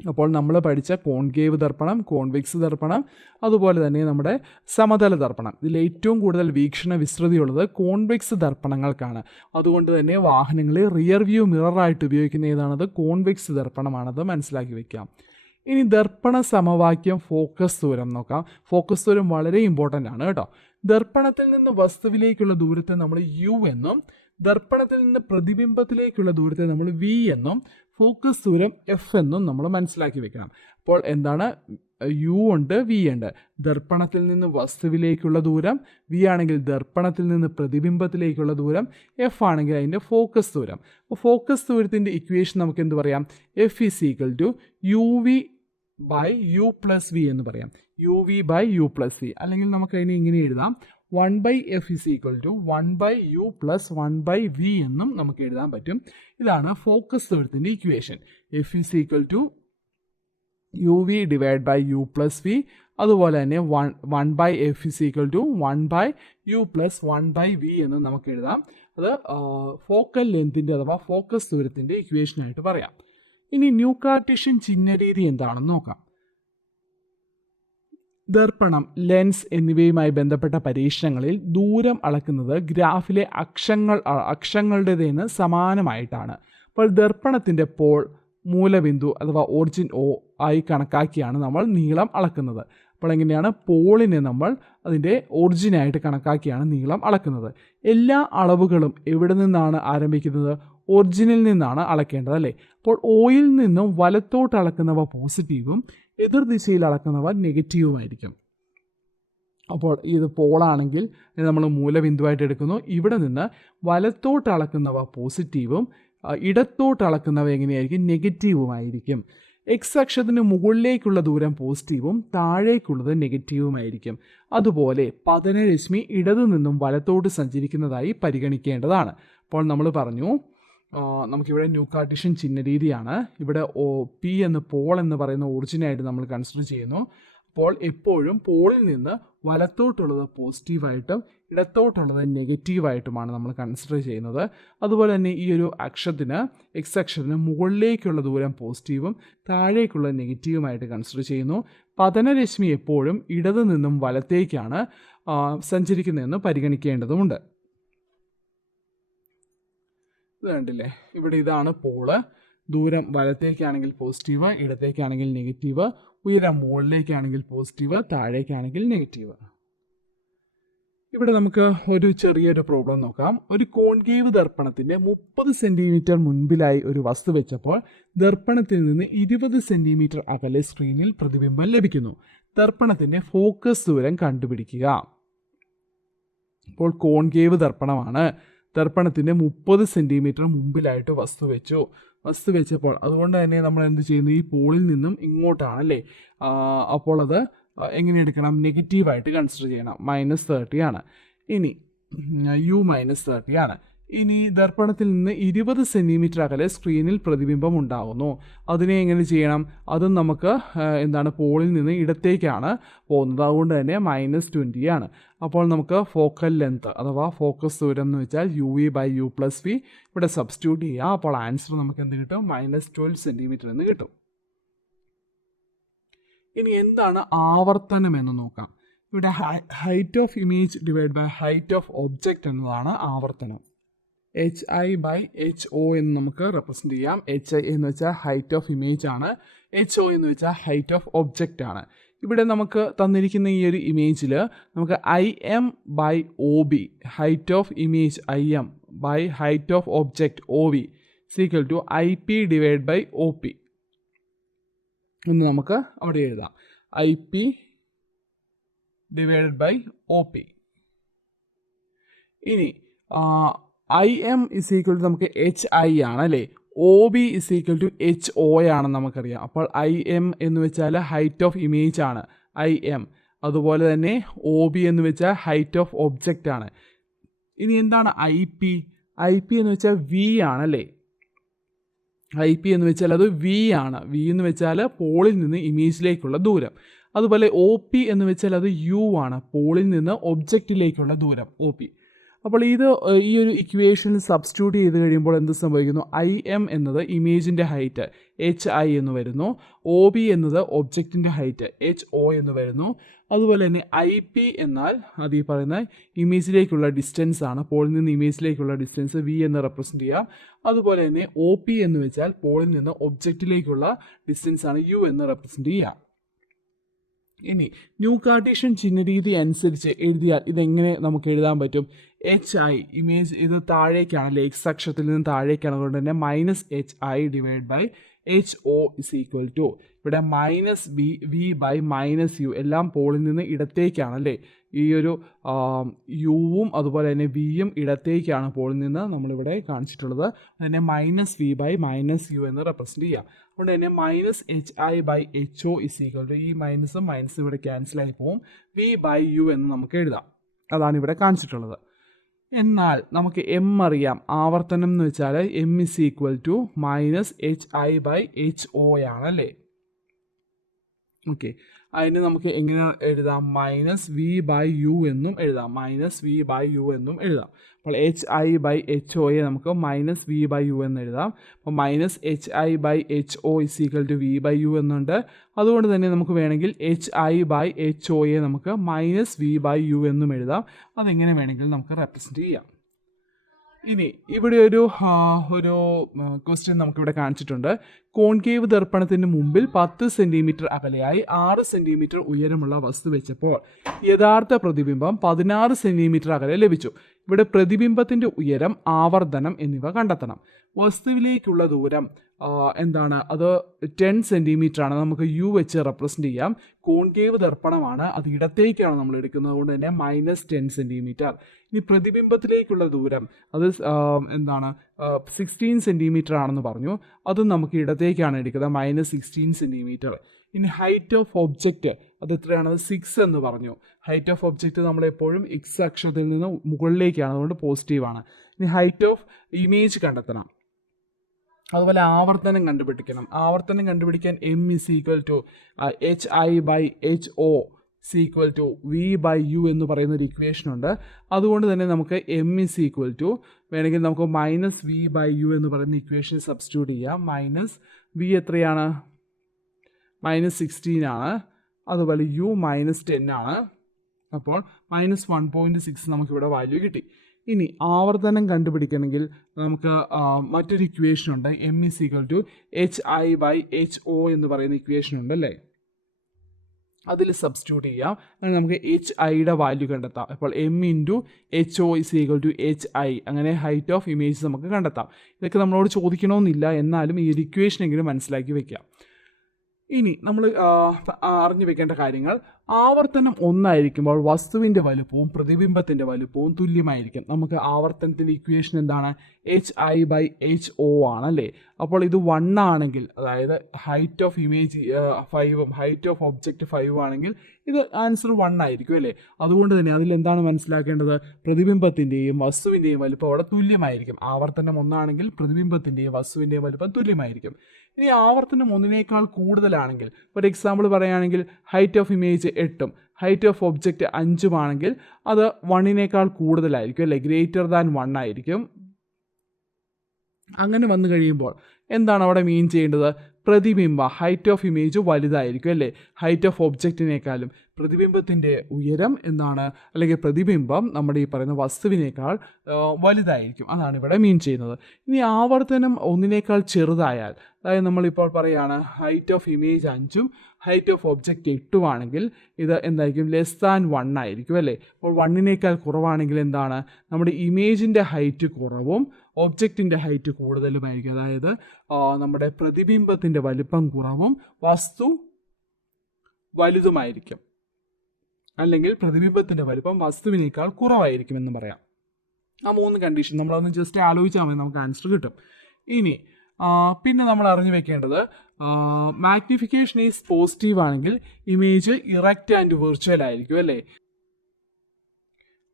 അപ്പോൾ നമ്മൾ പഠിച്ച കോൺകേവ് ദർപ്പണം, കോൺവെക്സ് ദർപ്പണം, അതുപോലെ തന്നെ നമ്മുടെ സമതല ദർപ്പണം, ഇതിൽ ഏറ്റവും കൂടുതൽ വീക്ഷണ വിസ്തൃതിയുള്ളത് കോൺവെക്സ് ദർപ്പണങ്ങൾക്കാണ്. അതുകൊണ്ട് തന്നെ വാഹനങ്ങളിൽ റിയർ വ്യൂ മിററായിട്ട് ഉപയോഗിക്കുന്ന ഏതാണത്? കോൺവെക്സ് ദർപ്പണമാണത് മനസ്സിലാക്കി വയ്ക്കാം. ഇനി ദർപ്പണ സമവാക്യം ഫോക്കസ് ദൂരം നോക്കാം. ഫോക്കസ് ദൂരം വളരെ ഇമ്പോർട്ടൻ്റ് ആണ് കേട്ടോ. ദർപ്പണത്തിൽ നിന്ന് വസ്തുവിലേക്കുള്ള ദൂരത്തെ നമ്മൾ യു എന്നും ദർപ്പണത്തിൽ നിന്ന് പ്രതിബിംബത്തിലേക്കുള്ള ദൂരത്തെ നമ്മൾ വി എന്നും ഫോക്കസ് ദൂരം എഫ് എന്നും നമ്മൾ മനസ്സിലാക്കി വെക്കണം. അപ്പോൾ എന്താണ്? യു ഉണ്ട്, വി ഉണ്ട്. ദർപ്പണത്തിൽ നിന്ന് വസ്തുവിലേക്കുള്ള ദൂരം, വി ആണെങ്കിൽ ദർപ്പണത്തിൽ നിന്ന് പ്രതിബിംബത്തിലേക്കുള്ള ദൂരം, എഫ് ആണെങ്കിൽ അതിൻ്റെ ഫോക്കസ് ദൂരം. അപ്പോൾ ഫോക്കസ് ദൂരത്തിൻ്റെ ഇക്വേഷൻ നമുക്ക് എന്ത് പറയാം? F is equal to U v by U plus v എന്ന് പറയാം. U v by U plus v, അല്ലെങ്കിൽ നമുക്ക് അതിനെ ഇങ്ങനെ എഴുതാം, 1/f is equal to 1/u plus 1/v എന്നും നമുക്ക് എഴുതാൻ പറ്റും. ഇതാണ് ഫോക്കസ് ദൂരത്തിൻ്റെ equation. F is equal to U V divide by U plus V. അതുപോലെ തന്നെ 1/f is equal to 1/u plus 1/v എന്ന് നമുക്ക് എഴുതാം. അത് ഫോക്കൽ ലെങ്തിൻ്റെ അഥവാ ഫോക്കസ് ദൂരത്തിൻ്റെ ഇക്വേഷനായിട്ട് പറയാം. ഇനി ന്യൂ കാർട്ടീഷ്യൻ ചിഹ്നരീതി എന്താണെന്ന് നോക്കാം. ദർപ്പണം, ലെൻസ് എന്നിവയുമായി ബന്ധപ്പെട്ട പരീക്ഷണങ്ങളിൽ ദൂരം അളക്കുന്നത് ഗ്രാഫിലെ അക്ഷങ്ങളുടേതിന് സമാനമായിട്ടാണ്. അപ്പോൾ ദർപ്പണത്തിൻ്റെ പോൾ മൂലബിന്ദു അഥവാ ഒറിജിൻ O ആയി കണക്കാക്കിയാണ് നമ്മൾ നീളം അളക്കുന്നത്. അപ്പോൾ എങ്ങനെയാണ്? പോളിനെ നമ്മൾ അതിൻ്റെ ഒറിജിനായിട്ട് കണക്കാക്കിയാണ് നീളം അളക്കുന്നത്. എല്ലാ അളവുകളും എവിടെ നിന്നാണ് ആരംഭിക്കുന്നത്? ഒറിജിനിൽ നിന്നാണ് അളക്കേണ്ടത് അല്ലേ? അപ്പോൾ Oയിൽ നിന്നും വലത്തോട്ട് അളക്കുന്നവ പോസിറ്റീവും എതിർദിശയിൽ അളക്കുന്നവ നെഗറ്റീവുമായിരിക്കും. അപ്പോൾ ഇത് പോളാണെങ്കിൽ നമ്മൾ മൂലബിന്ദുവായിട്ട് എടുക്കുന്നു. ഇവിടെ നിന്ന് വലത്തോട്ട് അളക്കുന്നവ പോസിറ്റീവും ഇടത്തോട്ട് അളക്കുന്നവ എങ്ങനെയായിരിക്കും? നെഗറ്റീവുമായിരിക്കും. എക്സ് അക്ഷത്തിന് മുകളിലേക്കുള്ള ദൂരം പോസിറ്റീവും താഴേക്കുള്ളത് നെഗറ്റീവുമായിരിക്കും. അതുപോലെ പതനരശ്മി ഇടതു നിന്നും വലത്തോട്ട് സഞ്ചരിക്കുന്നതായി പരിഗണിക്കേണ്ടതാണ്. അപ്പോൾ നമ്മൾ പറഞ്ഞു നമുക്കിവിടെ ന്യൂ കാർട്ടീഷ്യൻ ചിഹ്ന രീതിയാണ്. ഇവിടെ P എന്ന് പോൾ എന്ന് പറയുന്ന ഒറിജിനായിട്ട് നമ്മൾ കൺസിഡർ ചെയ്യുന്നു. അപ്പോൾ എപ്പോഴും പോളിൽ നിന്ന് വലത്തോട്ടുള്ളത് പോസിറ്റീവായിട്ടും ഇടത്തോട്ടുള്ളത് നെഗറ്റീവായിട്ടുമാണ് നമ്മൾ കൺസിഡർ ചെയ്യുന്നത്. അതുപോലെ തന്നെ ഈ ഒരു അക്ഷത്തിന് എക്സ് അക്ഷത്തിന് മുകളിലേക്കുള്ള ദൂരം പോസിറ്റീവും താഴേക്കുള്ള നെഗറ്റീവുമായിട്ട് കൺസിഡർ ചെയ്യുന്നു. പതനരശ്മി എപ്പോഴും ഇടതു നിന്നും വലത്തേക്കാണ് സഞ്ചരിക്കുന്നതെന്ന് പരിഗണിക്കേണ്ടതുണ്ട്. ഇത് കണ്ടില്ലേ? ഇവിടെ ഇതാണ് പോള്. ദൂരം വലത്തേക്കാണെങ്കിൽ പോസിറ്റീവ്, ഇടത്തേക്കാണെങ്കിൽ നെഗറ്റീവ്, ഉയരം മുകളിലേക്കാണെങ്കിൽ പോസിറ്റീവ്, താഴേക്കാണെങ്കിൽ നെഗറ്റീവ്. ഇവിടെ നമുക്ക് ഒരു ചെറിയൊരു പ്രോബ്ലം നോക്കാം. ഒരു കോൺകേവ് ദർപ്പണത്തിൻ്റെ 30 സെൻറ്റിമീറ്റർ മുൻപിലായി ഒരു വസ്തു വെച്ചപ്പോൾ ദർപ്പണത്തിൽ നിന്ന് 20 സെൻറ്റിമീറ്റർ അകലെ സ്ക്രീനിൽ പ്രതിബിംബം ലഭിക്കുന്നു. ദർപ്പണത്തിൻ്റെ ഫോക്കസ് ദൂരം കണ്ടുപിടിക്കുക. ഇപ്പോൾ കോൺകേവ് ദർപ്പണമാണ്. ദർപ്പണത്തിൻ്റെ 30 സെൻറ്റിമീറ്റർ മുമ്പിലായിട്ട് വസ്തു വെച്ചപ്പോൾ അതുകൊണ്ട് തന്നെ നമ്മൾ എന്ത് ചെയ്യുന്നു? ഈ പോളിൽ നിന്നും ഇങ്ങോട്ടാണ് അല്ലേ? അപ്പോൾ അത് എങ്ങനെ എടുക്കണം? നെഗറ്റീവായിട്ട് കൺസിഡർ ചെയ്യണം. -30 ആണ്. ഇനി U -30 ആണ്. ഇനി ദർപ്പണത്തിൽ നിന്ന് 20 സെൻറ്റിമീറ്റർ അകലെ സ്ക്രീനിൽ പ്രതിബിംബം ഉണ്ടാകുന്നു. അതിനെ എങ്ങനെ ചെയ്യണം? അതും നമുക്ക് പോളിൽ നിന്ന് ഇടത്തേക്കാണ് പോകുന്നത്. അതുകൊണ്ട് തന്നെ -20 ആണ്. അപ്പോൾ നമുക്ക് ഫോക്കൽ ലെങ്ത് അഥവാ ഫോക്കസ് ദൂരം എന്ന് വെച്ചാൽ UV/U+V ഇവിടെ സബ്സ്റ്റിറ്റ്യൂട്ട് ചെയ്യാം. അപ്പോൾ ആൻസർ നമുക്ക് എന്ത് കിട്ടും? -12 സെൻറ്റിമീറ്റർ എന്ന് കിട്ടും. ഇനി എന്താണ് ആവർത്തനം എന്ന് നോക്കാം. ഇവിടെ height of image divide by height of object എന്നതാണ് ആവർത്തനം. HI/HO എന്ന് നമുക്ക് റെപ്രസെൻറ്റ് ചെയ്യാം. HI എന്ന് വെച്ചാൽ ഹൈറ്റ് ഓഫ് ഇമേജ് ആണ്. HO എന്ന് വെച്ചാൽ ഹൈറ്റ് ഓഫ് ഒബ്ജക്റ്റ് ആണ്. ഇവിടെ നമുക്ക് തന്നിരിക്കുന്ന ഈ ഒരു ഇമേജിൽ നമുക്ക് IM/OB height of image IM by height of object OV = IP/OP എന്ന് നമുക്ക് അവിടെ എഴുതാം. IP/OP. ഇനി IM = നമുക്ക് HI ആണ് അല്ലേ? OB = HO ആണെന്ന് നമുക്കറിയാം. അപ്പോൾ IM എന്ന് വെച്ചാൽ ഹൈറ്റ് ഓഫ് ഇമേജ് ആണ് IM. അതുപോലെ തന്നെ OB എന്ന് വെച്ചാൽ ഹൈറ്റ് ഓഫ് ഒബ്ജക്റ്റ് ആണ്. ഇനി എന്താണ് IP? IP എന്ന് വെച്ചാൽ V ആണല്ലേ? IP എന്ന് വെച്ചാൽ അത് V ആണ്. V എന്ന് വെച്ചാൽ പോളിൽ നിന്ന് ഇമേജിലേക്കുള്ള ദൂരം. അതുപോലെ OP എന്ന് വെച്ചാൽ അത് U ആണ്. പോളിൽ നിന്ന് ഒബ്ജക്റ്റിലേക്കുള്ള ദൂരം OP. അപ്പോൾ ഇത് ഈ ഒരു ഇക്വേഷനിൽ സബ്സ്റ്റിറ്റ്യൂട്ട് ചെയ്ത് കഴിയുമ്പോൾ എന്ത് സംഭവിക്കുന്നു? IM എന്നത് ഇമേജിൻ്റെ ഹൈറ്റ് HI എന്ന് വരുന്നു. OB എന്നത് ഒബ്ജക്റ്റിൻ്റെ ഹൈറ്റ് HO എന്ന് വരുന്നു. അതുപോലെ തന്നെ IP എന്നാൽ അത് ഈ പറയുന്ന ഇമേജിലേക്കുള്ള ഡിസ്റ്റൻസ് ആണ്. പോളിൽ നിന്ന് ഇമേജിലേക്കുള്ള ഡിസ്റ്റൻസ് V എന്ന് റെപ്രസെൻറ്റ് ചെയ്യാം. അതുപോലെ തന്നെ OP എന്ന് വെച്ചാൽ പോളിൽ നിന്ന് ഒബ്ജക്റ്റിലേക്കുള്ള ഡിസ്റ്റൻസ് ആണ് U എന്ന് റെപ്രസെൻറ്റ് ചെയ്യാം. ഇനി ന്യൂ കാർട്ടീഷ്യൻ ചിഹ്ന രീതി അനുസരിച്ച് എഴുതിയാൽ ഇതെങ്ങനെ നമുക്ക് എഴുതാൻ പറ്റും? HI ഇമേജ് ഇത് താഴേക്കാണല്ലേ? എക്സ് അക്ഷത്തിൽ നിന്ന് താഴേക്കാണ്. അതുകൊണ്ട് തന്നെ -HI/HO = ഇവിടെ -V/-U എല്ലാം പോളിൽ നിന്ന് ഇടത്തേക്കാണല്ലേ? ഈ ഒരു യുവും അതുപോലെ തന്നെ വിയും ഇടത്തേക്കാണ് പോളിൽ നിന്ന് നമ്മളിവിടെ കാണിച്ചിട്ടുള്ളത്. അതിനെ -V/-U എന്ന് റെപ്രസെൻറ്റ് ചെയ്യാം. അതുകൊണ്ട് തന്നെ -HI/HO = ഈ മൈനസും ഇവിടെ ക്യാൻസലായി പോവും. V/U എന്ന് നമുക്ക് എഴുതാം. അതാണ് ഇവിടെ കാണിച്ചിട്ടുള്ളത്. എന്നാൽ നമുക്ക് M അറിയാം. ആവർത്തനം എന്ന് വെച്ചാൽ M = -HI/HO ആണല്ലേ? ഓക്കെ, അതിന് നമുക്ക് എങ്ങനെ എഴുതാം? -V/U എന്നും എഴുതാം. -V/U എന്നും എഴുതാം. അപ്പോൾ HI/HO നമുക്ക് -V/U എന്ന് എഴുതാം. അപ്പോൾ -HI/HO = V/U എന്നുണ്ട്. അതുകൊണ്ട് തന്നെ നമുക്ക് വേണമെങ്കിൽ HI/HO നമുക്ക് -V/U എന്നും എഴുതാം. അതെങ്ങനെ വേണമെങ്കിൽ നമുക്ക് റെപ്രസെൻറ്റ് ചെയ്യാം. ഇനി ഇവിടെ ഒരു ക്വസ്റ്റ്യൻ നമുക്കിവിടെ കാണിച്ചിട്ടുണ്ട്. കോൺകേവ് ദർപ്പണത്തിന് മുമ്പിൽ 10 സെൻറ്റിമീറ്റർ അകലെയായി 6 സെൻറ്റിമീറ്റർ ഉയരമുള്ള വസ്തു വെച്ചപ്പോൾ യഥാർത്ഥ പ്രതിബിംബം 16 സെൻറ്റിമീറ്റർ അകലെ ലഭിച്ചു. ഇവിടെ പ്രതിബിംബത്തിൻ്റെ ഉയരം, ആവർത്തനം എന്നിവ കണ്ടെത്തണം. വസ്തുവിലേക്കുള്ള ദൂരം എന്താണ്, അത് 10 സെൻറ്റിമീറ്റർ ആണ്. നമുക്ക് യു വെച്ച് റെപ്രസെൻ്റ് ചെയ്യാം. കോൺകേവ് ദർപ്പണമാണ്, അത് ഇടത്തേക്കാണ് നമ്മൾ എടുക്കുന്നത്, അതുകൊണ്ട് തന്നെ -10 സെൻറ്റിമീറ്റർ. ഇനി പ്രതിബിംബത്തിലേക്കുള്ള ദൂരം അത് എന്താണ് 16 സെൻറ്റിമീറ്റർ ആണെന്ന് പറഞ്ഞു, അതും നമുക്ക് ഇടത്തേക്കാണ് എടുക്കുന്നത്, -16 സെൻറ്റിമീറ്റർ. ഇനി ഹൈറ്റ് ഓഫ് ഒബ്ജക്റ്റ് അത് എത്രയാണ്, 6 എന്ന് പറഞ്ഞു. ഹൈറ്റ് ഓഫ് ഒബ്ജക്റ്റ് നമ്മളെപ്പോഴും x അക്ഷത്തിൽ നിന്ന് മുകളിലേക്കാണ്, അതുകൊണ്ട് പോസിറ്റീവാണ്. ഇനി ഹൈറ്റ് ഓഫ് ഇമേജ് കണ്ടെത്തണം. അതുപോലെ ആവർത്തനം കണ്ടുപിടിക്കണം. ആവർത്തനം കണ്ടുപിടിക്കാൻ m = hi/ho v/u എന്ന് പറയുന്ന ഒരു ഇക്വേഷൻ ഉണ്ട്. അതുകൊണ്ട് തന്നെ നമുക്ക് m വേണമെങ്കിൽ നമുക്ക് -v/u എന്ന് പറയുന്ന ഇക്വേഷൻ സബ്സ്റ്റിറ്റ്യൂട്ട് ചെയ്യാം. v എത്രയാണ്, -16 ആണ്. അതുപോലെ u -10 ആണ്. അപ്പോൾ -1.6 നമുക്കിവിടെ വാല്യൂ കിട്ടി. ഇനി ആവർത്തനം കണ്ടുപിടിക്കണമെങ്കിൽ നമുക്ക് മറ്റൊരു ഇക്വേഷൻ ഉണ്ട്. m = hi/ho എന്ന് പറയുന്ന ഇക്വേഷൻ ഉണ്ട് അല്ലേ, അതിൽ സബ്സ്റ്റിറ്റ്യൂട്ട് ചെയ്യാം. അങ്ങനെ നമുക്ക് hi-യുടെ വാല്യൂ കണ്ടെത്താം. അപ്പോൾ m × ho = hi. അങ്ങനെ ഹൈറ്റ് ഓഫ് ഇമേജ് നമുക്ക് കണ്ടെത്താം. ഇതൊക്കെ നമ്മളോട് ചോദിക്കണമെന്നില്ല, എന്നാലും ഈ ഒരു ഇക്വേഷനെങ്കിലും മനസ്സിലാക്കി വെക്കാം. ഇനി നമ്മൾ അറിഞ്ഞു വെക്കേണ്ട കാര്യങ്ങൾ, ആവർത്തനം 1 ആയിരിക്കുമ്പോൾ വസ്തുവിൻ്റെ വലുപ്പവും പ്രതിബിംബത്തിൻ്റെ വലുപ്പവും തുല്യമായിരിക്കും. നമുക്ക് ആവർത്തനത്തിൻ്റെ ഇക്വേഷൻ എന്താണ്, hi/ho ആണല്ലേ. അപ്പോൾ ഇത് 1 ആണെങ്കിൽ, അതായത് ഹൈറ്റ് ഓഫ് ഇമേജ് 5ഉം ഹൈറ്റ് ഓഫ് ഒബ്ജക്റ്റ് 5 ആണെങ്കിൽ ഇത് ആൻസർ 1 ആയിരിക്കും അല്ലേ. അതുകൊണ്ട് തന്നെ അതിലെന്താണ് മനസ്സിലാക്കേണ്ടത്, പ്രതിബിംബത്തിൻ്റെയും വസ്തുവിൻ്റെയും വലുപ്പം അവിടെ തുല്യമായിരിക്കും. ആവർത്തനം 1 ആണെങ്കിൽ പ്രതിബിംബത്തിൻ്റെയും വസ്തുവിൻ്റെയും വലുപ്പം തുല്യമായിരിക്കും. ഇനി ആവർത്തനം 1-നേക്കാൾ കൂടുതലാണെങ്കിൽ, ഒരു എക്സാമ്പിൾ പറയുകയാണെങ്കിൽ ഹൈറ്റ് ഓഫ് ഇമേജ് 8ഉം ഹൈറ്റ് ഓഫ് ഒബ്ജക്റ്റ് 5ഉം ആണെങ്കിൽ അത് 1-നേക്കാൾ കൂടുതലായിരിക്കും അല്ലേ, >1 ആയിരിക്കും. അങ്ങനെ വന്നു കഴിയുമ്പോൾ എന്താണ് അവിടെ മീൻ ചെയ്യേണ്ടത്, പ്രതിബിംബം ഹൈറ്റ് ഓഫ് ഇമേജ് വലുതായിരിക്കും അല്ലേ, ഹൈറ്റ് ഓഫ് ഒബ്ജക്റ്റിനേക്കാളും. പ്രതിബിംബത്തിൻ്റെ ഉയരം എന്താണ്, അല്ലെങ്കിൽ പ്രതിബിംബം നമ്മുടെ ഈ പറയുന്ന വസ്തുവിനേക്കാൾ വലുതായിരിക്കും. അതാണ് ഇവിടെ മീൻ ചെയ്യുന്നത്. ഇനി ആവർത്തനം 1-നേക്കാൾ ചെറുതായാൽ, അതായത് നമ്മളിപ്പോൾ പറയുകയാണ് ഹൈറ്റ് ഓഫ് ഇമേജ് 5ഉം ഹൈറ്റ് ഓഫ് ഒബ്ജക്റ്റ് 8ഉം ആണെങ്കിൽ ഇത് എന്തായിരിക്കും, <1 ആയിരിക്കും അല്ലേ. അപ്പോൾ 1-നേക്കാൾ കുറവാണെങ്കിൽ എന്താണ്, നമ്മുടെ ഇമേജിൻ്റെ ഹൈറ്റ് കുറവും ഒബ്ജക്റ്റിൻ്റെ ഹൈറ്റ് കൂടുതലുമായിരിക്കും. അതായത് നമ്മുടെ പ്രതിബിംബത്തിൻ്റെ വലുപ്പം കുറവും വസ്തു വലുതുമായിരിക്കും, അല്ലെങ്കിൽ പ്രതിബിംബത്തിൻ്റെ വലുപ്പം വസ്തുവിനേക്കാൾ കുറവായിരിക്കും എന്ന് പറയാം. ആ 3 കണ്ടീഷൻ നമ്മളൊന്ന് ജസ്റ്റ് ആലോചിച്ചാൽ മതി, നമുക്ക് ആൻസർ കിട്ടും. ഇനി പിന്നെ നമ്മൾ അറിഞ്ഞു വെക്കേണ്ടത്, മാഗ്നിഫിക്കേഷൻ ഈസ് പോസിറ്റീവ് ആണെങ്കിൽ ഇമേജ് ഇറക്റ്റ് ആൻഡ് വിർച്വൽ ആയിരിക്കും അല്ലേ.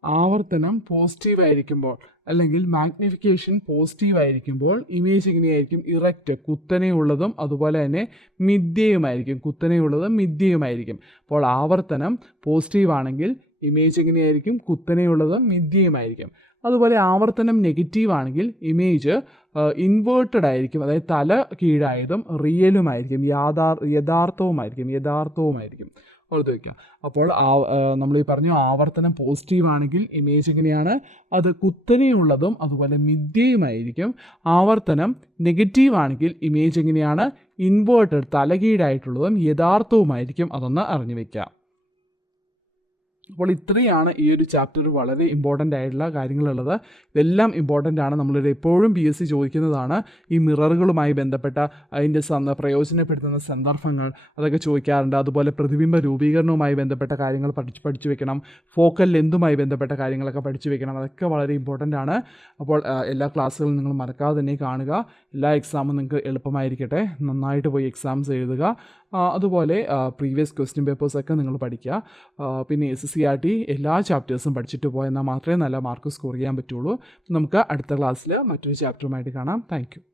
ആവർത്തനം പോസിറ്റീവ് ആയിരിക്കുമ്പോൾ, അല്ലെങ്കിൽ മാഗ്നിഫിക്കേഷൻ പോസിറ്റീവ് ആയിരിക്കുമ്പോൾ ഇമേജ് എങ്ങനെയായിരിക്കും, ഇറക്റ്റ് കുത്തനെയുള്ളതും അതുപോലെ തന്നെ മിഥ്യയുമായിരിക്കും. കുത്തനെയുള്ളതും മിഥ്യയുമായിരിക്കും. അപ്പോൾ ആവർത്തനം പോസിറ്റീവ് ആണെങ്കിൽ ഇമേജ് എങ്ങനെയായിരിക്കും, കുത്തനെയുള്ളതും മിഥ്യയുമായിരിക്കും. അതുപോലെ ആവർത്തനം നെഗറ്റീവ് ആണെങ്കിൽ ഇമേജ് ഇൻവേർട്ടഡ് ആയിരിക്കും, അതായത് തല കീഴായതും റിയലുമായിരിക്കും, യഥാർത്ഥവുമായിരിക്കും. ഓർത്ത് വയ്ക്കുക. അപ്പോൾ നമ്മൾ ഈ പറഞ്ഞു, ആവർത്തനം പോസിറ്റീവ് ആണെങ്കിൽ ഇമേജ് എങ്ങനെയാണ്, അത് കുത്തനെയുള്ളതും അതുപോലെ മിഥ്യയുമായിരിക്കും. ആവർത്തനം നെഗറ്റീവ് ആണെങ്കിൽ ഇമേജ് എങ്ങനെയാണ്, ഇൻവേർട്ടഡ് തലകീഴായിട്ടുള്ളതും യഥാർത്ഥവുമായിരിക്കും. അതൊന്ന് അറിഞ്ഞു വയ്ക്കുക. അപ്പോൾ ഇത്രയാണ് ഈ ഒരു ചാപ്റ്റർ വളരെ ഇമ്പോർട്ടൻ്റ് ആയിട്ടുള്ള കാര്യങ്ങളുള്ളത്. ഇതെല്ലാം ഇമ്പോർട്ടൻ്റ് ആണ്, നമ്മളിത് എപ്പോഴും PSC ചോദിക്കുന്നതാണ്. ഈ മിററുകളുമായി ബന്ധപ്പെട്ട അതിൻ്റെ പ്രയോജനപ്പെടുത്തുന്ന സന്ദർഭങ്ങൾ അതൊക്കെ ചോദിക്കാറുണ്ട്. അതുപോലെ പ്രതിബിംബ രൂപീകരണവുമായി ബന്ധപ്പെട്ട കാര്യങ്ങൾ പഠിച്ചു വെക്കണം. ഫോക്കൽ ലെന്തുമായി ബന്ധപ്പെട്ട കാര്യങ്ങളൊക്കെ പഠിച്ചു വെക്കണം. അതൊക്കെ വളരെ ഇമ്പോർട്ടൻ്റ് ആണ്. അപ്പോൾ എല്ലാ ക്ലാസ്സുകളും നിങ്ങൾ മറക്കാതെ തന്നെ കാണുക. എല്ലാ എക്സാമും നിങ്ങൾക്ക് എളുപ്പമായിരിക്കട്ടെ. നന്നായിട്ട് പോയി എക്സാംസ് എഴുതുക. അതുപോലെ പ്രീവിയസ് ക്വസ്റ്റ്യൻ പേപ്പേഴ്സൊക്കെ നിങ്ങൾ പഠിക്കുക. പിന്നെ SCRT എല്ലാ ചാപ്റ്റേഴ്സും പഠിച്ചിട്ട് പോയെന്നാൽ മാത്രമേ നല്ല മാർക്ക് സ്കോർ ചെയ്യാൻ പറ്റുള്ളൂ. നമുക്ക് അടുത്ത ക്ലാസ്സിൽ മറ്റൊരു ചാപ്റ്ററുമായിട്ട് കാണാം. Thank you.